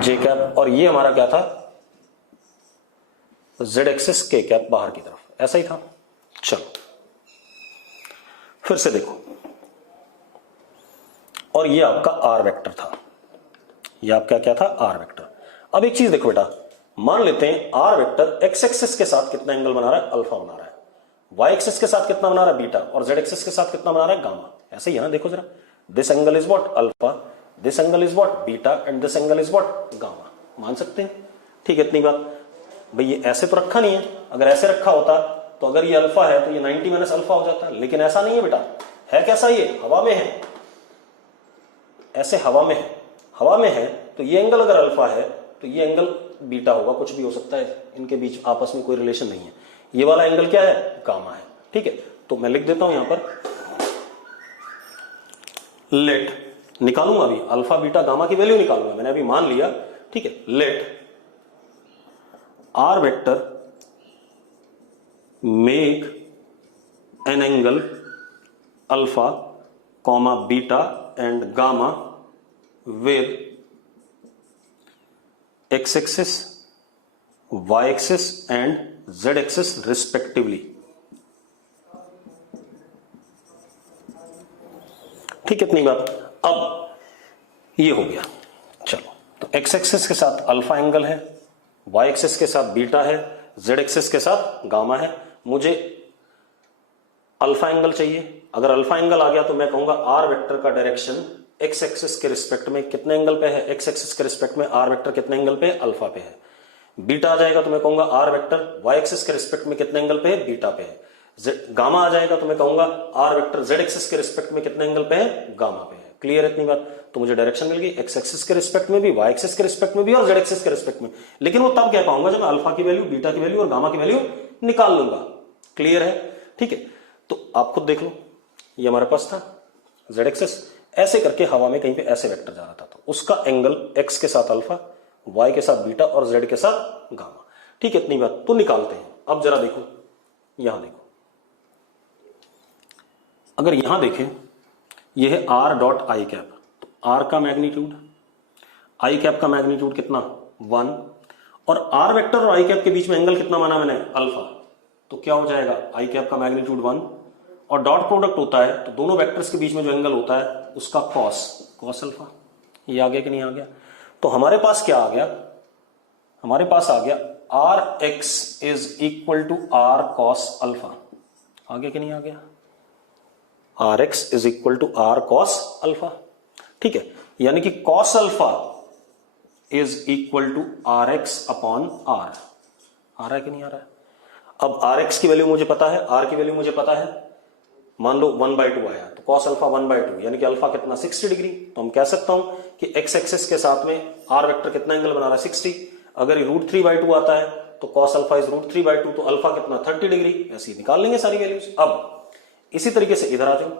जे कैप, और ये हमारा क्या था, जेड एक्सिस के कैप बाहर की तरफ, ऐसा ही था। चलो फिर से देखो, और ये आपका आर वेक्टर था, ये आपका क्या था, आर वेक्टर। अब एक चीज देखो बेटा, मान लेते हैं आर वेक्टर एक्स एक्सिस के साथ कितना एंगल बना रहा है, अल्फा बना रहा है, वाई एक्सिस के साथ कितना बना रहा है, बीटा, और जेड एक्सिस के साथ कितना बना रहा है, गामा। ऐसे ही है ना, देखो जरा, this angle is what, alpha, this angle is what, beta, and this angle is what, gamma. मान सकते हैं, ठीक है, इतनी बात। भाई ये ऐसे तो रखा नहीं है, अगर ऐसे रखा होता तो अगर ये अल्फा है तो ये 90 माइनस अल्फा हो जाता, लेकिन ऐसा नहीं है बेटा। है कैसा, ये हवा में है, ऐसे हवा में है, हवा में है तो ये एंगल अगर अल्फा है तो ये एंगल बीटा होगा, कुछ भी हो सकता है, इनके बीच आपस में कोई रिलेशन नहीं है। ये वाला एंगल क्या है, गामा है, ठीक है। तो मैं लिख देता हूं यहां पर, लेट, निकालूंगा अभी अल्फा बीटा गामा की वैल्यू निकालूंगा, मैंने अभी मान लिया, ठीक है। Let R vector make an angle alpha comma beta and gamma with x axis, y axis and z axis respectively। ठीक है, इतनी बात। अब ये हो गया, चलो तो x एक्सिस के साथ अल्फा एंगल है, y एक्सिस के साथ बीटा है, z एक्सिस के साथ गामा है। मुझे अल्फा एंगल चाहिए, अगर अल्फा एंगल आ गया तो मैं कहूंगा आर वेक्टर का डायरेक्शन एक्स एक्सिस के रिस्पेक्ट में कितने एंगल पे है, एक्स एक्सिस के रिस्पेक्ट में आर वेक्टर कितने एंगल पे है, अल्फा पे है। बीटा आ जाएगा तो मैं कहूंगा आर वेक्टर वाई एक्सिस के रिस्पेक्ट में कितने एंगल पे है, बीटा पे है। गामा आ जाएगा तो मैं कहूंगा आर वेक्टर जेड एक्सिस के रिस्पेक्ट में कितने एंगल पे है, गामा पे है। क्लियर है इतनी बात। तो मुझे डायरेक्शन मिल गई एक्स एक्सिस के रिस्पेक्ट में भी, वाई एक्सिस के रिस्पेक्ट में भी और जेड एक्सिस के रिस्पेक्ट में। लेकिन वो तब कह पाऊंगा जब मैं अल्फा की वैल्यू, बीटा की वैल्यू और गामा की वैल्यू निकाल लूंगा। क्लियर है, ठीक है। तो आप खुद देख लो, ये हमारे पास था जेड एक्सिस, ऐसे करके हवा में कहीं पे ऐसे वेक्टर जा रहा था, तो उसका एंगल एक्स के साथ अल्फा, वाई के साथ बीटा और जेड के साथ गामा। ठीक है, इतनी बात तो निकालते हैं। अब जरा देखो, यहां देखो, अगर यहां देखें, यह है आर डॉट आई कैप, तो आर का मैग्नीट्यूड, आई कैप का मैग्नीट्यूड कितना, 1, और आर वेक्टर और आई कैप के बीच में एंगल कितना माना मैंने, अल्फा, तो क्या हो जाएगा, आई कैप का मैग्नीट्यूड 1, और डॉट प्रोडक्ट होता है तो दोनों वेक्टर्स के बीच में जो एंगल होता है उसका कॉस अल्फा। ये आ गया कि नहीं आ गया। तो हमारे पास क्या आ गया, हमारे पास आ गया R X is equal to R cos alpha. आ गया कि नहीं आ गया, R X is equal to R cos alpha. ठीक है, यानी कि cos alpha is equal to R X upon R. आ रहा है कि नहीं आ रहा है। अब आर एक्स की वैल्यू मुझे पता है, आर की वैल्यू मुझे पता है, मान लो 1/2 आया तो cos अल्फा 1/2, यानी कि अल्फा कितना, 60 डिग्री। तो हम कह सकता हूं कि x एक्सिस के साथ में आर वेक्टर कितना एंगल बना रहा है, 60। अगर ये √3/2 आता है तो cos अल्फा इज √3/2, तो अल्फा कितना, 30 डिग्री। ऐसे ही निकाल लेंगे सारी वैल्यूज। अब इसी तरीके से इधर आ जाओ,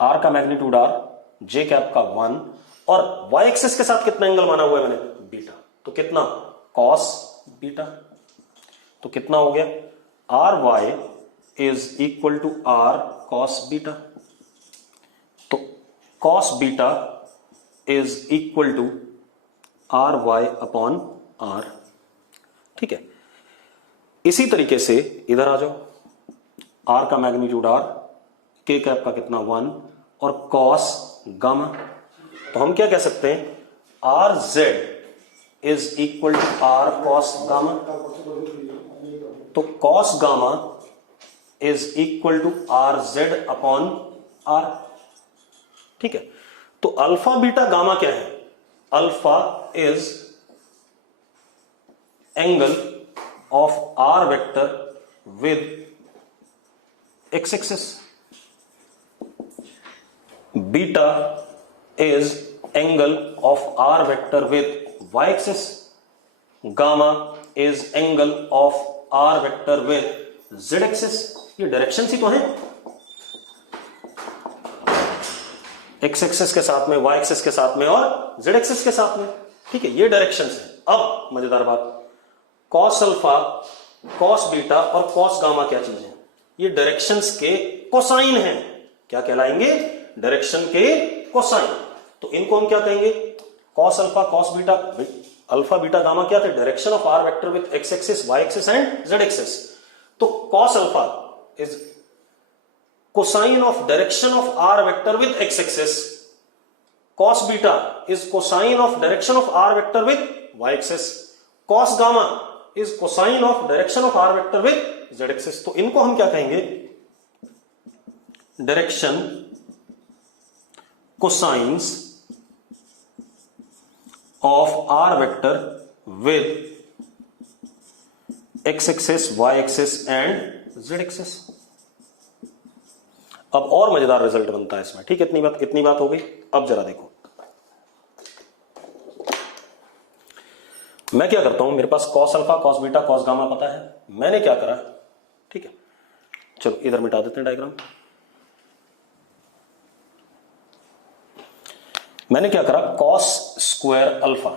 आर का मैग्नीट्यूड आर, जे कैप का 1, और y एक्सिस के साथ कितना एंगल माना हुआ है मैंने, बीटा, तो कितना, cos बीटा। तो कितना हो गया, R Y is equal to R cos beta. तो cos beta is equal to R Y upon R. ठीक है, इसी तरीके से इधर आ जाओ, आर का मैग्नीट्यूड आर, के कैप का कितना 1, और कॉस गामा। तो हम क्या कह सकते हैं, R Z is equal to R cos gamma. तो cos gamma is equal to R Z upon R. ठीक है, तो अल्फा बीटा गामा क्या है, alpha is angle of R vector with X axis, beta is angle of R vector with Y axis, gamma is angle of R vector with Z axis. ये direction ही तो है, x axis के साथ में, Y axis के साथ में और जेड एक्सिस के साथ में। ठीक है, ये डायरेक्शन है। अब मजेदार बात, कॉस अल्फा, कॉस बीटा और कॉस गामा क्या चीज है, ये डायरेक्शंस के कोसाइन हैं। क्या कहलाएंगे, डायरेक्शन के कोसाइन। तो इनको हम क्या कहेंगे, cos alpha cos beta, alpha beta gamma क्या थे? Direction of R vector with X axis, Y axis and Z axis. तो cos alpha is cosine of direction of R vector with X axis, cos beta is cosine of direction of r vector with y axis, cos gamma is cosine of direction of r vector with z axis। तो इनको हम क्या कहेंगे? Direction cosines of r vector with x axis, y axis and z axis. अब और मजेदार result बनता है इसमें, ठीक है? इतनी बात हो गई। अब जरा देखो, मैं क्या करता हूं, मेरे पास cos alpha cos beta cos gamma पता है, मैंने क्या करा, ठीक है, चलो इधर मिटा देते हैं डायग्राम। मैंने क्या करा, cos square alpha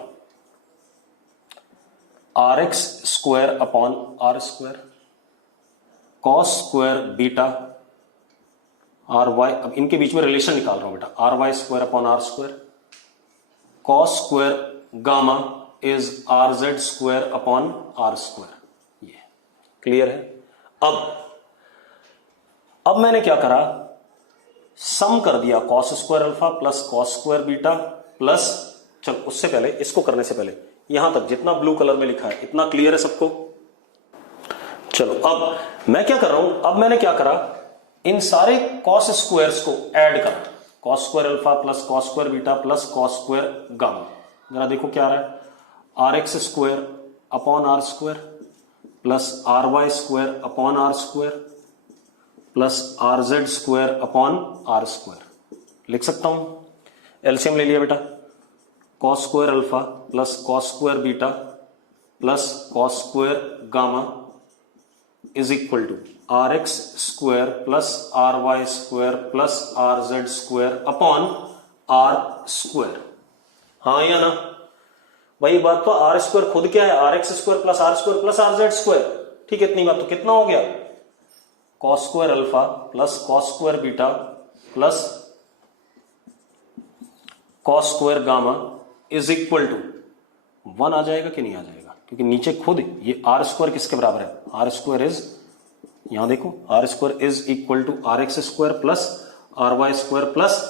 R X square upon R square, cos square beta R Y, अब इनके बीच में रिलेशन निकाल रहा हूं बेटा, R Y square upon R square, cos square gamma is R Z square upon R square. ये clear है? अब मैंने क्या करा, सम कर दिया cos square alpha plus cos square beta plus, चलो उससे पहले, इसको करने से पहले यहां तक जितना ब्लू कलर में लिखा है इतना क्लियर है सबको? चलो अब मैं क्या कर रहा हूं, अब मैंने क्या करा, इन सारे कॉस स्क्वायर्स को ऐड करा, cos square alpha plus cos square beta plus cos square gamma. जरा देखो क्या आ रहा है, R X square upon R square plus R Y square upon R square plus R Z square upon R square. लिख सकता हूं, LCM ले लिया बेटा, cos square alpha plus cos square beta plus cos square gamma is equal to R X square plus R Y square plus R Z square upon R square. हाँ या ना भाई? बात तो आर स्क्वायर खुद क्या है, R X square plus R square plus R Z square, ठीक है? इतनी बात तो कितना हो गया, cos square alpha plus cos square beta plus cos square gamma is equal to 1 आ जाएगा कि नहीं आ जाएगा? क्योंकि नीचे खुद ये आर स्क्वायर किसके बराबर है, आर स्क्वायर इज, यहां देखो, R square is equal to R X square plus R Y square plus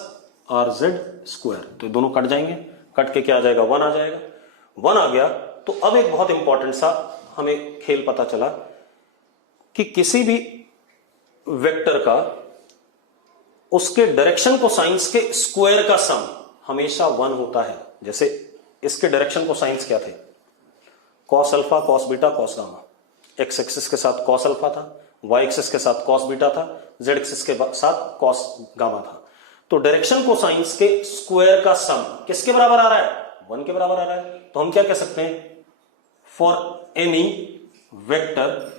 R Z square. तो दोनों कट जाएंगे, कट के क्या आ जाएगा, 1 आ जाएगा। 1 आ गया तो अब एक बहुत इंपॉर्टेंट सा हमें खेल पता चला कि किसी भी वेक्टर का उसके डायरेक्शन कोसाइंस के स्क्वायर का सम हमेशा 1 होता है। जैसे इसके डायरेक्शन कोसाइंस क्या थे, cos alpha cos beta cos gamma, x axis के साथ कॉस अल्फा था, वाई एक्सिस के साथ कॉस बीटा था, जेड एक्सिस के साथ कॉस गामा था। तो डायरेक्शन कोसाइंस के स्क्वायर का सम किसके बराबर आ रहा है, 1 के बराबर आ रहा है। तो हम क्या कह सकते हैं, for any vector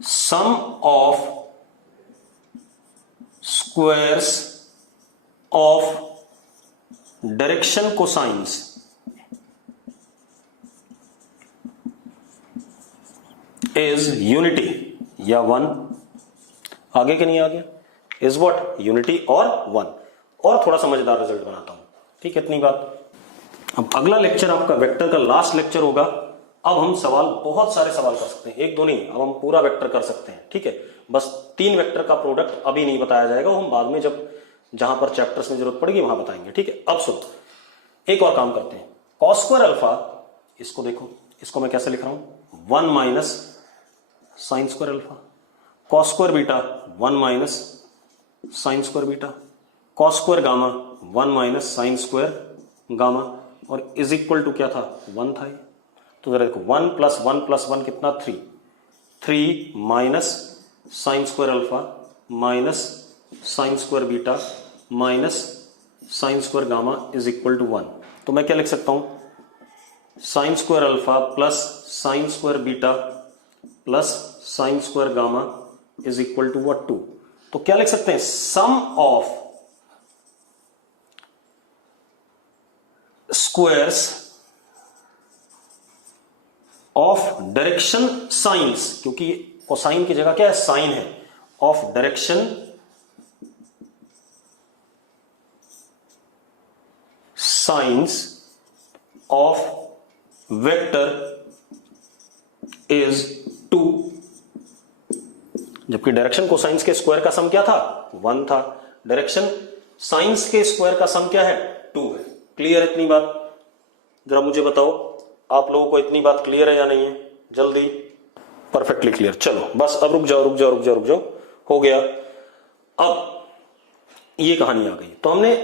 sum of squares of direction cosines is unity या 1, आगे के नहीं आ गया, इज व्हाट, यूनिटी और 1। और थोड़ा समझदार रिजल्ट बनाता हूं, ठीक है? इतनी बात। अब अगला लेक्चर आपका वेक्टर का लास्ट लेक्चर होगा। अब हम सवाल, बहुत सारे सवाल कर सकते हैं, एक दो नहीं, अब हम पूरा वेक्टर कर सकते हैं, ठीक है? बस 3 वेक्टर का प्रोडक्ट अभी नहीं बताया जाएगा, वो हम बाद में जब जहां पर चैप्टर्स में जरूरत पड़ेगी वहां बताएंगे, ठीक है? अब सुनो, एक और काम करते हैं, कॉस स्क्वायर अल्फा, इसको देखो, इसको मैं कैसे लिख रहा हूं, 1 minus sine square alpha, cos square beta 1 minus sine square beta, cos square gamma 1 minus sine square gamma, और इज इक्वल टू क्या था, 1 था ये। तो जरा देखो, 1 प्लस 1 प्लस 1 कितना, 3 minus sine square alpha minus sine square beta minus sine square gamma is equal to 1। तो मैं क्या लिख सकता हूं, sine square alpha plus sine square beta plus sine square gamma is equal to what, 2। तो क्या लिख सकते हैं, sum of squares of direction sines, क्योंकि कोसाइन की जगह क्या है, साइन है, of direction sines of vector is 2, जबकि डायरेक्शन कोसाइंस के स्क्वायर का सम क्या था 1 था, डायरेक्शन साइंस के स्क्वायर का सम क्या है 2 है। क्लियर है इतनी बात? जरा मुझे बताओ आप लोगों को इतनी बात क्लियर है या नहीं है? जल्दी, परफेक्टली क्लियर। चलो बस अब रुक जाओ, हो गया। अब ये कहानी आ गई। तो हमने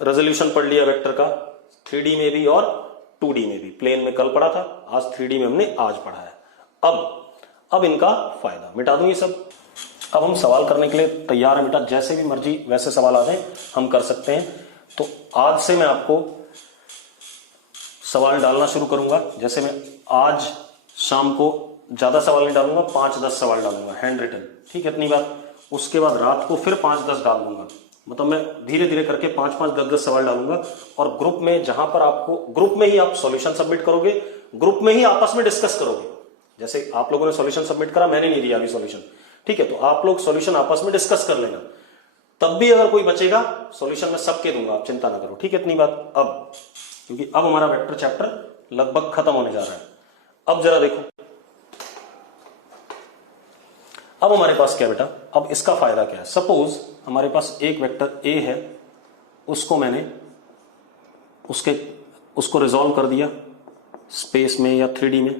रेजोल्यूशन पढ़ लिया वेक्टर का 3D में भी और 2D में भी। प्लेन में कल पढ़ा था, आज 3D में हमने आज पढ़ा है। अब इनका फायदा मिटा दूं ये सब। अब हम सवाल करने के लिए तैयार हैं बेटा, जैसे भी मर्जी वैसे सवाल आ जाए हम कर सकते हैं। तो आज से मैं आपको सवाल डालना शुरू करूंगा। जैसे मैं आज शाम को ज्यादा सवाल नहीं डालूंगा, 5-10 सवाल डालूंगा हैंड रिटन, ठीक है इतनी बात। उसके बाद रात को फिर 5-10 डाल दूंगा, मतलब मैं धीरे धीरे करके 5-5, 10-10 सवाल डालूंगा। और ग्रुप में, जहां पर आपको ग्रुप में ही आप सॉल्यूशन सबमिट करोगे, ग्रुप में ही आपस में डिस्कस करोगे। जैसे आप लोगों ने सॉल्यूशन सबमिट करा, मैंने नहीं दिया अभी सॉल्यूशन, ठीक है, तो आप लोग सॉल्यूशन आपस में डिस्कस कर लेना। तब भी अगर कोई बचेगा सॉल्यूशन मैं सबके दूंगा, आप चिंता ना करो, ठीक है इतनी बात। अब क्योंकि अब हमारा वेक्टर चैप्टर लगभग खत्म होने जा रहा है। अब जरा देखो, अब हमारे पास क्या बेटा, अब इसका फायदा क्या है। सपोज हमारे पास एक वेक्टर ए है, उसको मैंने उसको रिजॉल्व कर दिया स्पेस में या 3D में,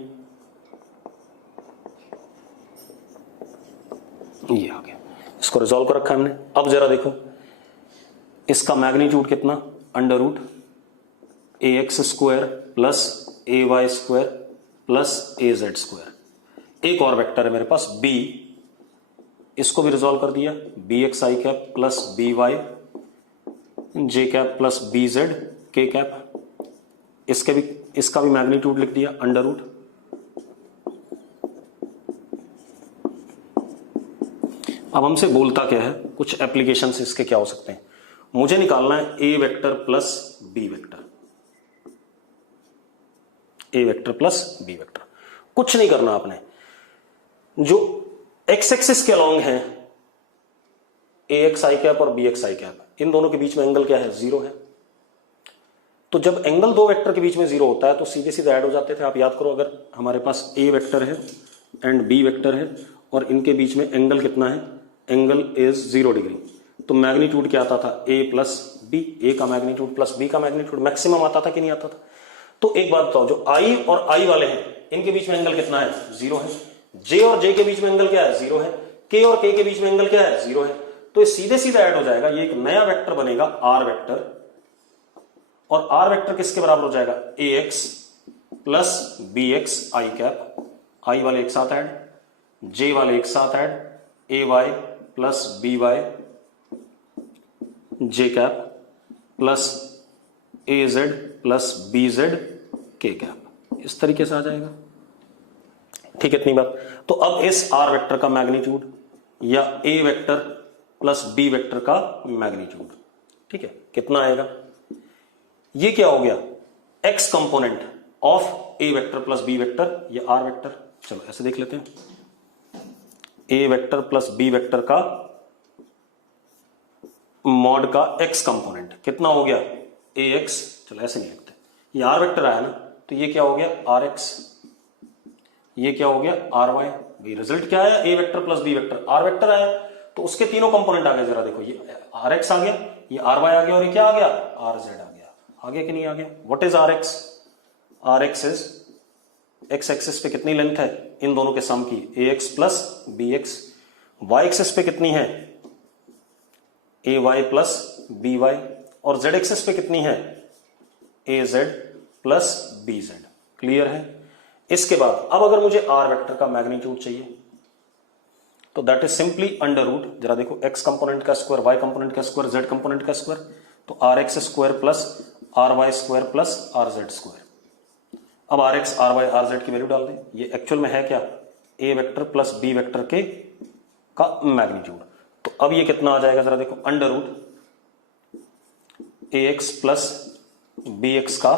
ये आ गया, इसको रिजॉल्व कर रखा है हमने। अब जरा देखो इसका मैग्नीट्यूड कितना, √ax² plus ay² plus az²। एक और वेक्टर है मेरे पास b, इसको भी रिजॉल्व कर दिया, bxi plus by j plus bz k। इसका भी मैग्नीट्यूड लिख दिया √। अब हमसे बोलता क्या है, कुछ एप्लीकेशन से इसके क्या हो सकते हैं। मुझे निकालना है ए वेक्टर प्लस बी वेक्टर, ए वेक्टर प्लस बी वेक्टर। कुछ नहीं करना आपने, जो एक्स एक्सिस के अलॉन्ग है axi और bxi, इन दोनों के बीच में एंगल क्या है, 0 है। तो जब एंगल दो वेक्टर के बीच में 0 होता है तो सीधे सीधे ऐड हो जाते थे। आप याद करो, अगर हमारे पास ए वेक्टर है एंड बी वेक्टर है और इनके बीच में एंगल कितना है, एंगल इज 0 डिग्री, तो मैग्नीट्यूड क्या आता था, ए प्लस बी। ए का मैग्नीट्यूड प्लस बी का मैग्नीट्यूड मैक्सिमम आता था कि नहीं आता था। तो एक बात बताओ, जो आई और आई वाले हैं इनके बीच में एंगल कितना है, 0 है। जे और जे के बीच में एंगल क्या है, 0 है। के और के बीच में एंगल क्या है, 0 है। तो ये सीधे सीधे ऐड हो जाएगा, ये एक नया वेक्टर बनेगा आर वेक्टर। और आर वेक्टर किसके बराबर हो जाएगा, ए X plus B X I cap. आई वाले एक साथ ऐड, जे वाले एक साथ ऐड, ए Y plus B Y J cap plus ए Z plus B Z K cap. इस तरीके से आ जाएगा, ठीक है इतनी बात। तो अब इस आर वेक्टर का मैग्नीट्यूड या A vector plus B vector का मैग्नीट्यूड, ठीक है, कितना आएगा। ये क्या हो गया, X component of A vector plus B vector या आर वेक्टर। चलो ऐसे देख लेते हैं, A vector plus B vector का मॉड का एक्स कंपोनेंट कितना हो गया, ए एक्स। चलो ऐसे नहीं लिखते, ये आर वेक्टर आया ना, तो ये क्या हो गया, आर एक्स। ये क्या हो गया, आर वाई। रिजल्ट क्या आया, A vector plus B vector, R vector आया, तो उसके तीनों कंपोनेंट आ गए। जरा देखो, ये आर एक्स आ गया, ये आर वाई आ गया, और ये क्या आ गया, आर जेड आ गया कि नहीं आ गया। What is R X, R X is X axis पे कितनी लेंथ है इन दोनों के सम की, A X plus B X. Y axis पे कितनी है, A Y plus B Y. और जेड एक्सिस पे कितनी है, A Z plus B Z. Clear है। इसके बाद अब अगर मुझे आर वेक्टर का मैग्नीट्यूड चाहिए तो that is simply under root, जरा देखो, एक्स कंपोनेंट का स्क्वायर, वाई कंपोनेंट का स्क्वायर, जेड कंपोनेंट का स्क्वायर, तो R X square plus R Y square plus R Z square. अब R X, R Y, R Z की value डाल दें। ये एक्चुअल में है क्या, A vector plus B vector के का मैग्नीट्यूड। तो अब ये कितना आ जाएगा, जरा देखो, अंडर रूट ए एक्स प्लस बी एक्स का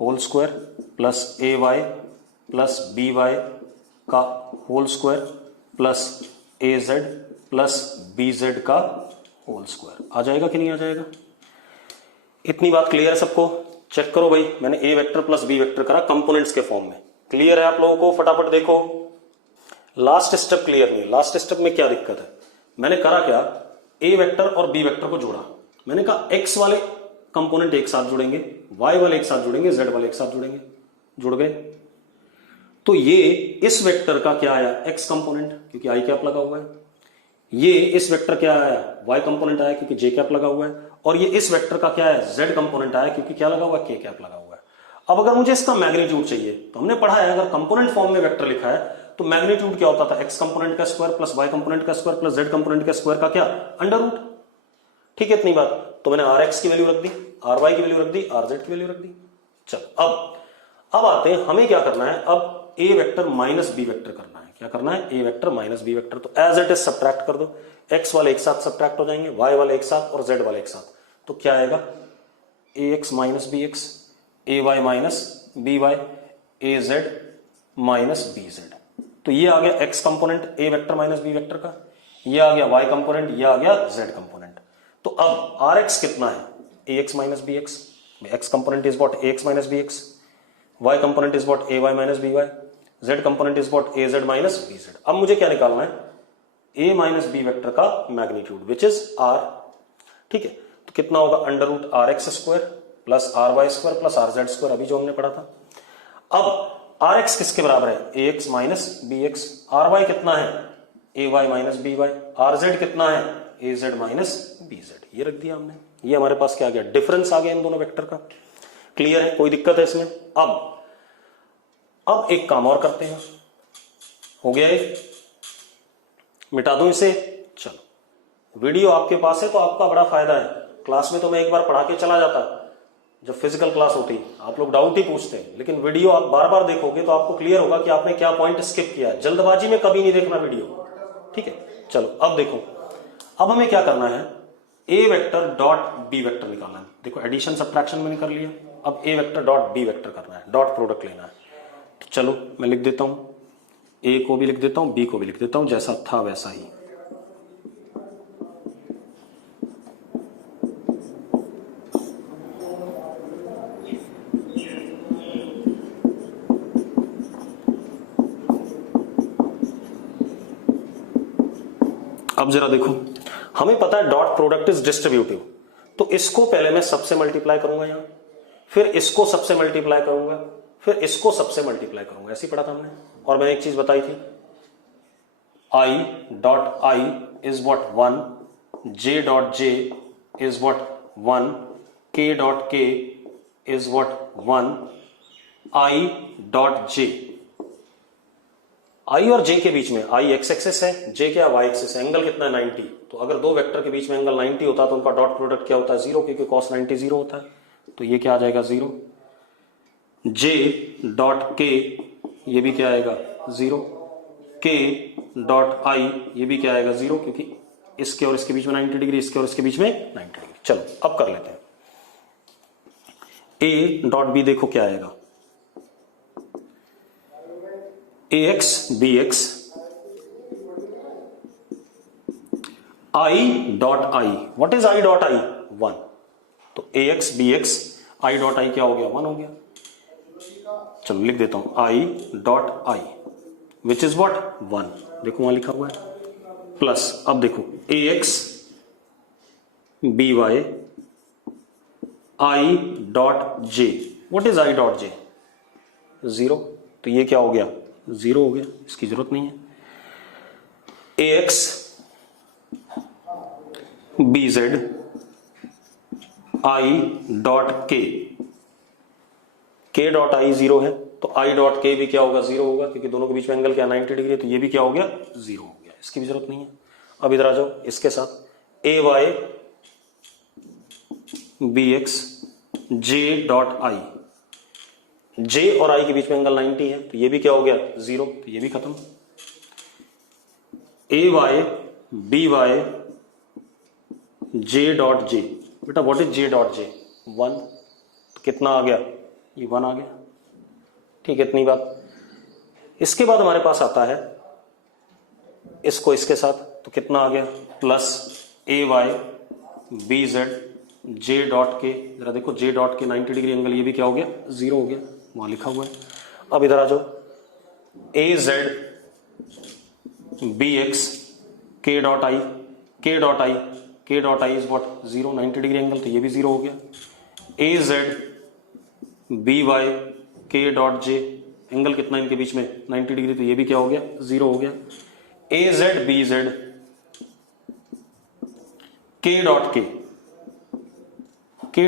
whole square plus A Y plus B Y का होल स्क्वायर प्लस ए जेड प्लस बी जेड का होल स्क्वायर। आ जाएगा कि नहीं आ जाएगा। इतनी बात क्लियर है सबको। चेक करो भाई, मैंने ए वेक्टर प्लस बी वेक्टर करा कंपोनेंट्स के फॉर्म में। क्लियर है आप लोगों को? फटाफट देखो, लास्ट स्टेप क्लियर नहीं। लास्ट स्टेप में क्या दिक्कत है? मैंने करा क्या, ए वेक्टर और बी वेक्टर को जोड़ा। मैंने कहा एक्स वाले कंपोनेंट एक साथ जुड़ेंगे, वाई वाले एक साथ जुड़ेंगे, जेड वाले एक साथ जुड़ेंगे, जुड़ गए। तो ये इस वेक्टर का क्या आया, एक्स कंपोनेंट, क्योंकि आई कैप लगा हुआ है। ये इस वेक्टर क्या आया, वाई कंपोनेंट आया, क्योंकि जे कैप लगा हुआ है। और ये इस वेक्टर का क्या है, जेड कंपोनेंट आया, क्योंकि क्या लगा हुआ है, के कैप लगा हुआ है। अब अगर मुझे इसका मैग्नीट्यूड चाहिए, तो हमने पढ़ा है अगर कंपोनेंट फॉर्म में वेक्टर लिखा है तो मैग्नीट्यूड क्या होता था, एक्स कंपोनेंट का स्क्वायर प्लस वाई कंपोनेंट का स्क्वायर प्लस जेड कंपोनेंट का स्क्वायर का क्या, अंडर रूट। ठीक है, इतनी बात। तो मैंने आर एक्स की वैल्यू रख दी, आर वाई की वैल्यू रख दी, आर जेड की वैल्यू रख दी। चलो अब आते हैं, हमें क्या करना है, अब ए वेक्टर माइनस बी वेक्टर करना है। क्या करना है, ए वेक्टर माइनस बी वेक्टर। तो एज इट इज सब्ट्रैक्ट कर दो, एक्स वाले एक साथ सब्ट्रैक्ट हो जाएंगे, वाई वाले एक साथ और जेड वाले एक साथ। तो क्या आएगा, A X minus B X, A Y minus B Y, A Z minus B Z. तो ये आ गया X component A vector minus B vector का, ये आ गया वाई कंपोनेंट, ये आ गया जेड कंपोनेंट। तो अब आर एक्स कितना है, A X minus B X, X component is what, A X minus B X, Y component is what, A Y minus B Y, Z component is what, A Z minus B Z. अब मुझे क्या निकालना है, A minus B vector का magnitude which is R. ठीक है, तो कितना होगा, under root R X square plus R Y square plus R Z square, अभी जो हमने पढ़ा था। अब आर एक्स किसके बराबर है, A X minus B X, R Y कितना है, A Y minus B Y, R Z कितना है, A Z minus B Z. ये रख दिया हमने, ये हमारे पास क्या आ गया, डिफरेंस आ गया इन दोनों वेक्टर का। क्लियर है, कोई दिक्कत है इसमें? अब एक काम और करते हैं, हो गया ये, मिटा दूं इसे। चलो, वीडियो आपके पास है तो आपका बड़ा फायदा है। क्लास में तो मैं एक बार पढ़ा के चला जाता, जब फिजिकल क्लास होती आप लोग डाउट ही पूछते हैं, लेकिन वीडियो आप बार बार देखोगे तो आपको क्लियर होगा कि आपने क्या पॉइंट स्किप किया। जल्दबाजी में कभी नहीं देखना वीडियो। ठीक है, चलो अब देखो, अब हमें क्या करना है, ए वेक्टर डॉट बी वेक्टर निकालना है। देखो एडिशन सब्ट्रैक्शन मैंने कर लिया, अब ए वेक्टर डॉट बी वेक्टर करना है, डॉट प्रोडक्ट लेना है। तो चलो मैं लिख देता हूं, ए को भी लिख देता हूं, बी को भी लिख देता हूं, जैसा था वैसा ही। अब जरा देखो, हमें पता है डॉट प्रोडक्ट इज डिस्ट्रीब्यूटिव, तो इसको पहले मैं सबसे मल्टीप्लाई करूंगा यहां, फिर इसको सबसे मल्टीप्लाई करूंगा, फिर इसको सबसे मल्टीप्लाई करूंगा। ऐसे ही पढ़ा था हमने। और मैंने एक चीज बताई थी, I dot I is what 1, J dot J is what 1, K dot K is what 1, I dot J, I और जे के बीच में, आई एक्स एक्सिस है, जे क्या वाई एक्सिस है, एंगल कितना है 90। तो अगर दो वेक्टर के बीच में एंगल 90 होता तो उनका डॉट प्रोडक्ट क्या होता है, 0, क्योंकि cos 90 0 होता है। तो ये क्या आ जाएगा, 0। जे डॉट के, ये भी क्या आएगा, 0। के डॉट आई, ये भी क्या आएगा, 0, क्योंकि इसके और इसके बीच में 90 डिग्री, इसके और इसके बीच में 90 डिग्री। चलो अब कर लेते हैं, ए डॉट बी देखो क्या आएगा, A X B X, I dot I, what is I dot I, 1। तो A X B X, I dot I क्या हो गया, 1 हो गया। चलो लिख देता हूं, I dot I which is what 1, देखो वहां लिखा हुआ है, प्लस अब देखो A X B Y, I dot J, what is I dot J, 0। तो ये क्या हो गया, 0 हो गया, इसकी जरूरत नहीं है। A X B Z, I dot K dot I 0 है, तो आई डॉट के भी क्या होगा, 0 होगा, क्योंकि दोनों के बीच में एंगल क्या 90 डिग्री है, तो ये भी क्या हो गया, 0 हो गया, इसकी भी जरूरत नहीं है। अब इधर आ जाओ इसके साथ, A Y B X J dot I, J और आई के बीच में एंगल 90 है, तो ये भी क्या हो गया, 0, तो ये भी खत्म। A Y B Y J dot J, बेटा what is J dot J, 1, तो कितना आ गया, ये 1 आ गया। ठीक है, इतनी बात। इसके बाद हमारे पास आता है इसको इसके साथ, तो कितना आ गया, plus A Y B Z J dot K, जरा देखो जे डॉट के 90 डिग्री एंगल, ये भी क्या हो गया, 0 हो गया, वहां लिखा हुआ है। अब इधर आ जाओ, ए जेड बी एक्स के डॉट आई, के डॉट आई, के dot I is what 0, 90 degree angle, तो ये भी 0 हो गया। ए जेड बी वाई के डॉट जे, एंगल कितना इनके बीच में, 90 डिग्री, तो ये भी क्या हो गया, 0 हो गया। ए जेड बी जेड के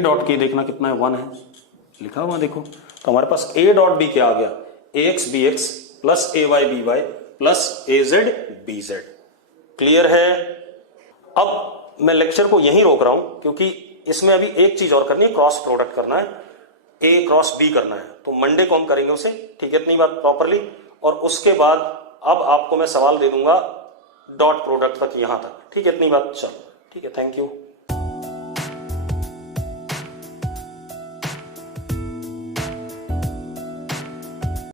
डॉट के देखना कितना है, 1 है, लिखा हुआ देखो। तो हमारे पास ए डॉट बी क्या आ गया, ए X B x plus A Y B Y plus A Z B Z. Clear है? अब मैं लेक्चर को यहीं रोक रहा हूं, क्योंकि इसमें अभी एक चीज और करनी है, क्रॉस प्रोडक्ट करना है, ए क्रॉस बी करना है, तो मंडे को हम करेंगे उसे, ठीक है, इतनी बात प्रॉपरली। और उसके बाद अब आपको मैं सवाल दे दूंगा डॉट प्रोडक्ट तक, यहां तक, ठीक है, इतनी बात। चलो ठीक है, थैंक यू।